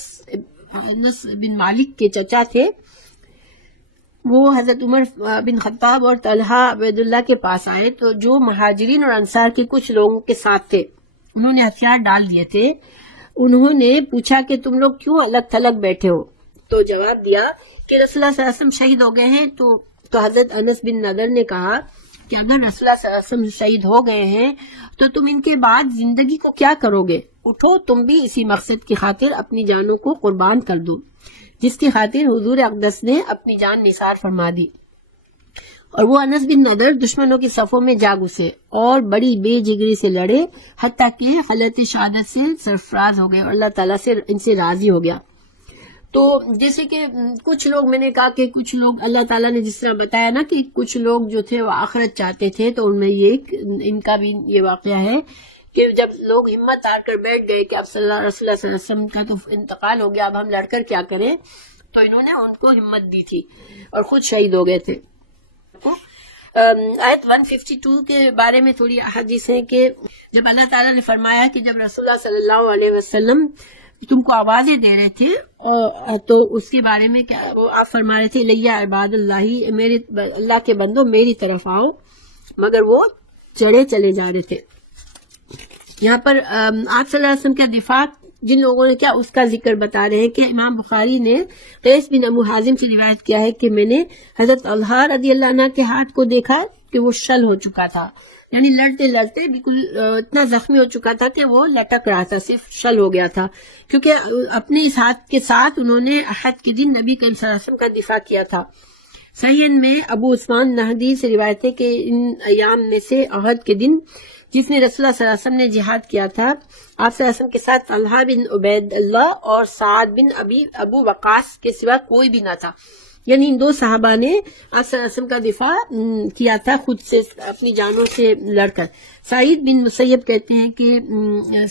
بن مالک کے چچا تھے، وہ حضرت عمر بن خطاب اور طلحہ عبید اللہ کے پاس آئے، تو جو مہاجرین اور انصار کے کچھ لوگوں کے ساتھ تھے انہوں نے ہتھیار ڈال دیے تھے۔ انہوں نے پوچھا کہ تم لوگ کیوں الگ تھلگ بیٹھے ہو؟ تو جواب دیا کہ رسول اللہ صلی اللہ علیہ وسلم شہید ہو گئے ہیں۔ تو حضرت انس بن نضر نے کہا کہ اگر رسول اللہ صلی اللہ علیہ وسلم شہید ہو گئے ہیں تو تم ان کے بعد زندگی کو کیا کرو گے؟ اٹھو، تم بھی اسی مقصد کی خاطر اپنی جانوں کو قربان کر دو جس کی خاطر حضور اقدس نے اپنی جان نثار فرما دی۔ اور وہ انس بن نضر دشمنوں کی صفوں میں جا گھسے اور بڑی بے جگری سے لڑے، حتیٰ کہ خلعت شہادت سے سرفراز ہو گئے اور اللہ تعالیٰ سے ان سے راضی ہو گیا۔ تو جیسے کہ کچھ لوگ، میں نے کہا کہ کچھ لوگ اللہ تعالیٰ نے جس طرح بتایا نا کہ کچھ لوگ جو تھے وہ آخرت چاہتے تھے، تو ان میں ان کا بھی یہ واقعہ ہے کہ جب لوگ ہمت ہار کر بیٹھ گئے کہ اب رسول اللہ صلی اللہ علیہ وسلم کا تو انتقال ہو گیا، اب ہم لڑ کر کیا کریں، تو انہوں نے ان کو ہمت دی تھی اور خود شہید ہو گئے تھے۔ آیت 152 کے بارے میں تھوڑی احادیث ہیں کہ جب اللہ تعالیٰ نے فرمایا کہ جب رسول اللہ صلی اللہ علیہ وسلم تم کو آوازیں دے رہے تھے تو اس کے بارے میں کیا وہ آپ فرما رہے تھے، لیا عباد اللہ، میرے اللہ کے بندو میری طرف آؤ، مگر وہ چڑھے چلے جا رہے تھے۔ یہاں پر آپ صلی اللہ علیہ وسلم کا دفاع جن لوگوں نے کیا اس کا ذکر بتا رہے ہیں کہ امام بخاری نے قیس بن ابو حازم سے روایت کیا ہے کہ میں نے حضرت طلحہ رضی اللہ عنہ کے ہاتھ کو دیکھا کہ وہ شل ہو چکا تھا، یعنی لڑتے لڑتے بالکل اتنا زخمی ہو چکا تھا کہ وہ لٹک رہا تھا، صرف شل ہو گیا تھا، کیونکہ اپنے اس ہاتھ کے ساتھ انہوں نے احد کے دن نبی کریم صلی اللہ علیہ وسلم کا دفاع کیا تھا۔ صحیح میں ابو عثمان نہدی سے روایت ہے کہ ان ایام میں سے احد کے دن جس میں رسول اللہ صلی اللہ علیہ وسلم نے جہاد کیا تھا، آپ صلی اللہ علیہ وسلم کے ساتھ طلحہ بن عبید اللہ اور سعد بن ابو وقاص کے سوا کوئی بھی نہ تھا، یعنی ان دو صحابہ نے آپ صلی اللہ علیہ وسلم کا دفاع کیا تھا خود سے، اپنی جانوں سے لڑ کر۔ سعید بن مسیب کہتے ہیں کہ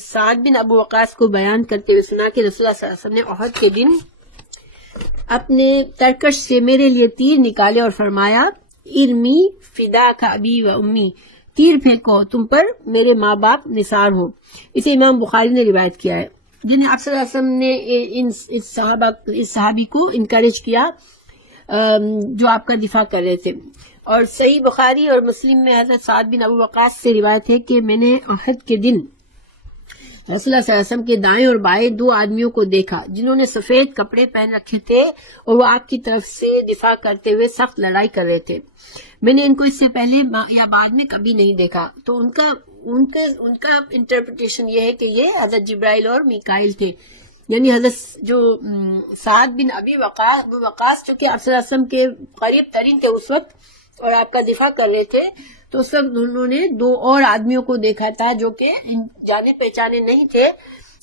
سعد بن ابو وقاص کو بیان کرتے ہوئے سنا کہ رسول اللہ صلی اللہ علیہ وسلم نے احد کے دن اپنے ترکش سے میرے لیے تیر نکالے اور فرمایا، ارمی فدا کا ابی و امی، تیر پھینکو، تم پر میرے ماں باپ نثار ہو۔ اسے امام بخاری نے روایت کیا ہے، جنہیں آپ صلی اللہ علیہ وسلم نے اس صحابی کو انکریج کیا جو آپ کا دفاع کر رہے تھے۔ اور صحیح بخاری اور مسلم میں حضرت سعد بن ابو وقاص سے روایت ہے کہ میں نے احد کے دن رسول اللہ صلی اللہ علیہ وسلم کے دائیں اور بائیں دو آدمیوں کو دیکھا جنہوں نے سفید کپڑے پہن رکھے تھے اور وہ آپ کی طرف سے دفاع کرتے ہوئے سخت لڑائی کر رہے تھے۔ میں نے ان کو اس سے پہلے یا بعد میں کبھی نہیں دیکھا۔ تو ان کا انٹرپریٹیشن یہ ہے کہ یہ حضرت جبرائیل اور میکائیل تھے، یعنی حضرت جو سعد بن ابی وقاص جو کہ آپ صلی اللہ علیہ وسلم کے قریب ترین تھے اس وقت اور آپ کا دفاع کر رہے تھے، تو اس وقت انہوں نے 2 اور آدمیوں کو دیکھا تھا جو کہ جانے پہچانے نہیں تھے،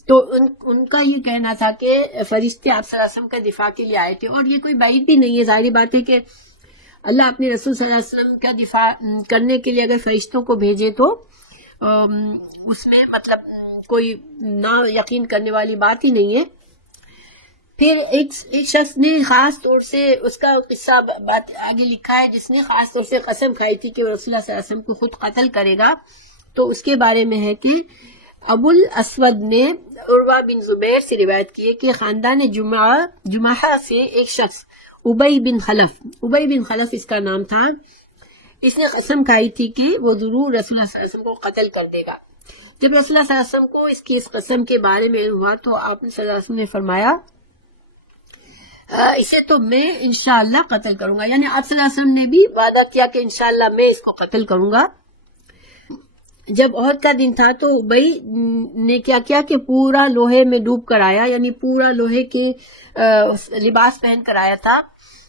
تو ان کا یہ کہنا تھا کہ فرشتے آپ صلی اللہ علیہ وسلم کا دفاع کے لیے آئے تھے، اور یہ کوئی بعید بھی نہیں ہے، ظاہری بات ہے کہ اللہ اپنے رسول صلی اللہ علیہ وسلم کا دفاع کرنے کے لیے اگر فرشتوں کو بھیجے تو اس میں مطلب کوئی نہ یقین کرنے والی بات ہی نہیں ہے۔ پھر ایک شخص نے خاص طور سے اس کا قصہ بات آگے لکھا ہے، جس نے خاص طور سے قسم کھائی تھی کہ وہ رسول اللہ صلی اللہ علیہ وسلم کو خود قتل کرے گا، تو اس کے بارے میں ہے کہ ابو الاسود نے عروہ بن زبیر سے روایت کی ہے کہ خاندان جمعہ سے ایک شخص ابی بن خلف اس کا نام تھا، اس نے قسم کھائی تھی کہ وہ ضرور رسول اللہ صلی اللہ علیہ وسلم کو قتل کر دے گا۔ جب رسول اللہ صلی اللہ علیہ وسلم کو اس قسم کے بارے میں ہوا تو آپ نے صلی اللہ علیہ وسلم نے فرمایا اسے تو میں انشاءاللہ قتل کروں گا، یعنی آپ صلی اللہ علیہ وسلم نے بھی وعدہ کیا کہ انشاءاللہ میں اس کو قتل کروں گا۔ جب عہد کا دن تھا تو ابی نے کیا کیا کہ پورا لوہے میں ڈوب کر آیا، یعنی پورا لوہے کے لباس پہن کر آیا تھا،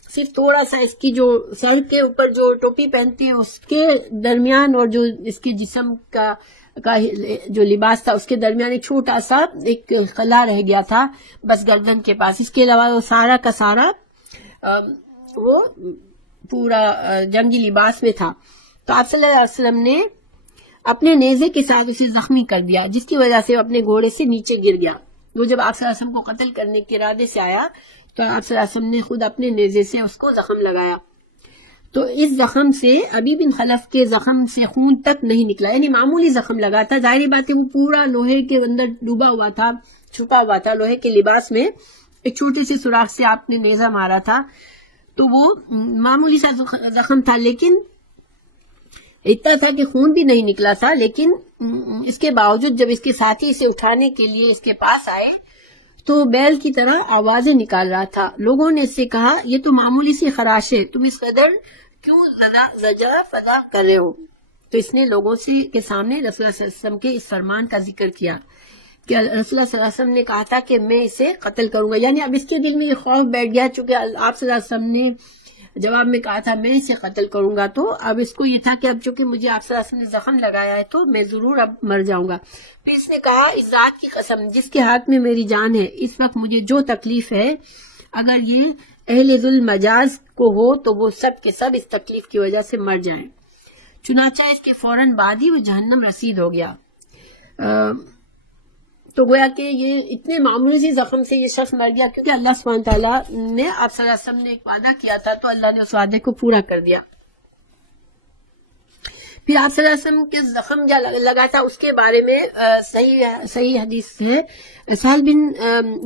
صرف تھوڑا سا اس کی جو سر کے اوپر جو ٹوپی پہنتے ہیں اس کے درمیان اور جو اس کے جسم کا جو لباس تھا اس کے درمیان ایک چھوٹا سا ایک خلا رہ گیا تھا بس گردن کے پاس، اس کے علاوہ وہ سارا کا سارا وہ پورا جنگی لباس میں تھا۔ تو آپ صلی اللہ علیہ وسلم نے اپنے نیزے کے ساتھ اسے زخمی کر دیا، جس کی وجہ سے وہ اپنے گھوڑے سے نیچے گر گیا۔ وہ جب آپ صلی اللہ علیہ وسلم کو قتل کرنے کے ارادے سے آیا تو آپ صلی اللہ علیہ وسلم نے خود اپنے نیزے سے اس کو زخم لگایا، تو اس زخم سے ابی بن خلف کے زخم سے خون تک نہیں نکلا، یعنی معمولی زخم لگا تھا، ظاہری بات ہے وہ پورا لوہے کے اندر ڈوبا ہوا تھا، چھپا ہوا تھا لوہے کے لباس میں، ایک چھوٹے سے سوراخ سے آپ نے نیزہ مارا تھا، تو وہ معمولی سا زخم تھا، لیکن اتنا تھا کہ خون بھی نہیں نکلا تھا۔ لیکن اس کے باوجود جب اس کے ساتھی اسے اٹھانے کے لیے اس کے پاس آئے تو بیل کی طرح آوازیں نکال رہا تھا۔ لوگوں نے اس سے کہا یہ تو معمولی سی خراش ہے، تم اس قدر کیوں زجر فضا کر رہے ہو؟ تو اس نے لوگوں کے سامنے رسول اللہ صلی اللہ علیہ وسلم کے اس فرمان کا ذکر کیا کہ رسول اللہ صلی اللہ علیہ وسلم نے کہا تھا کہ میں اسے قتل کروں گا، یعنی اب اس کے دل میں یہ خوف بیٹھ گیا، چونکہ آپ صلی اللہ علیہ وسلم نے جواب میں کہا تھا میں اسے قتل کروں گا، تو اب اس کو یہ تھا کہ اب چونکہ مجھے آپ صلی اللہ علیہ وسلم نے زخم لگایا ہے تو میں ضرور اب مر جاؤں گا۔ پھر اس نے کہا اس ذات کی قسم جس کے ہاتھ میں میری جان ہے، اس وقت مجھے جو تکلیف ہے اگر یہ اہل ذل مجاز کو ہو تو وہ سب کے سب اس تکلیف کی وجہ سے مر جائیں۔ چنانچہ اس کے فوراً بعد ہی وہ جہنم رسید ہو گیا۔ تو گویا کہ یہ اتنے معمولی سی زخم سے یہ شخص مر گیا کیونکہ اللہ سبحانہ تعالیٰ نے آپ صلی اللہ علیہ وسلم نے ایک وعدہ کیا تھا تو اللہ نے اس وعدے کو پورا کر دیا۔ پھر آپ صلی اللہ علیہ وسلم کے زخم جو لگا تھا اس کے بارے میں صحیح حدیث ہے، سہل بن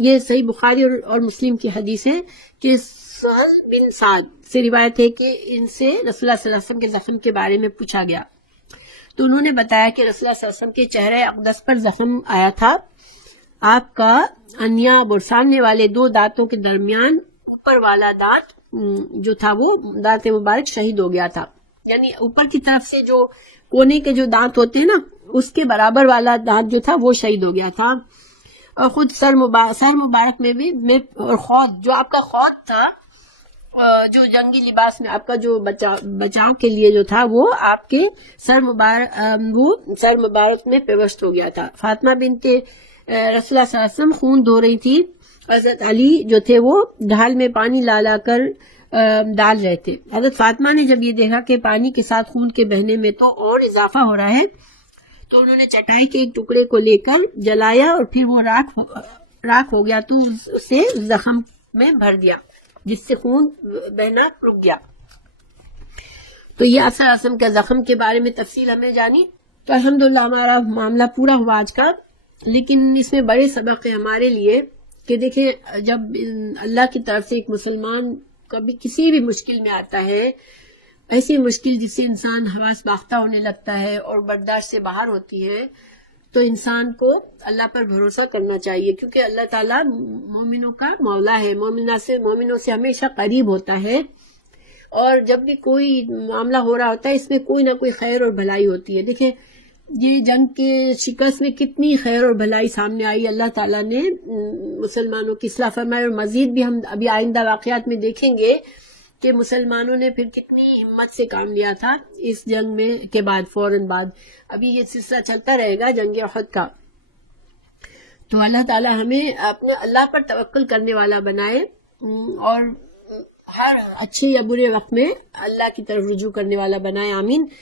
یہ صحیح بخاری اور مسلم کی حدیث ہے کہ سہل بن سعد سے روایت ہے کہ ان سے رسول اللہ صلی اللہ علیہ وسلم کے زخم کے بارے میں پوچھا گیا تو انہوں نے بتایا کہ رسول اللہ صلی اللہ علیہ وسلم کے چہرے اقدس پر زخم آیا تھا، آپ کا انیاب اور سامنے والے 2 دانتوں کے درمیان اوپر والا دانت جو تھا وہ دانت مبارک شہید ہو گیا تھا، یعنی اوپر کی طرف سے جو کونے کے جو دانت ہوتے ہیں نا اس کے برابر والا دانت جو تھا وہ شہید ہو گیا تھا، اور خود سر مبارک میں بھی اور خود جو آپ کا خود تھا جو جنگی لباس میں آپ کا جو بچاؤ کے لیے جو تھا وہ آپ کے سر مبارک میں پیوست ہو گیا تھا۔ فاطمہ بنت رسول اللہ صلی اللہ علیہ وسلم خون دھو رہی تھی، حضرت علی جو تھے وہ ڈھال میں پانی لا کر ڈال رہے تھے۔ حضرت فاطمہ نے جب یہ دیکھا کہ پانی کے ساتھ خون کے بہنے میں تو اور اضافہ ہو رہا ہے تو انہوں نے چٹائی کے ایک ٹکڑے کو لے کر جلایا اور پھر وہ راکھ ہو گیا تو اسے زخم میں بھر دیا جس سے خون بہنا رک گیا۔ تو یہ آپ صلی اللہ علیہ وسلم کے زخم کے بارے میں تفصیل ہمیں جانی، تو الحمدللہ ہمارا معاملہ پورا ہوا آج کا، لیکن اس میں بڑے سبق ہے ہمارے لیے کہ دیکھیں جب اللہ کی طرف سے ایک مسلمان کبھی کسی بھی مشکل میں آتا ہے، ایسی مشکل جس سے انسان حواس باختہ ہونے لگتا ہے اور برداشت سے باہر ہوتی ہے، تو انسان کو اللہ پر بھروسہ کرنا چاہیے، کیونکہ اللہ تعالیٰ مومنوں کا مولا ہے، مومنوں سے ہمیشہ قریب ہوتا ہے، اور جب بھی کوئی معاملہ ہو رہا ہوتا ہے اس میں کوئی نہ کوئی خیر اور بھلائی ہوتی ہے۔ دیکھیں یہ جنگ کے شکست میں کتنی خیر اور بھلائی سامنے آئی، اللہ تعالیٰ نے مسلمانوں کی اصلاح فرمائی، اور مزید بھی ہم ابھی آئندہ واقعات میں دیکھیں گے کہ مسلمانوں نے پھر کتنی ہمت سے کام لیا تھا اس جنگ میں کے بعد، فوراً بعد. ابھی یہ سلسلہ چلتا رہے گا جنگ احد کا. تو اللہ تعالیٰ ہمیں اپنے اللہ پر توکل کرنے والا بنائے، اور ہر اچھے یا برے وقت میں اللہ کی طرف رجوع کرنے والا بنائے. آمین.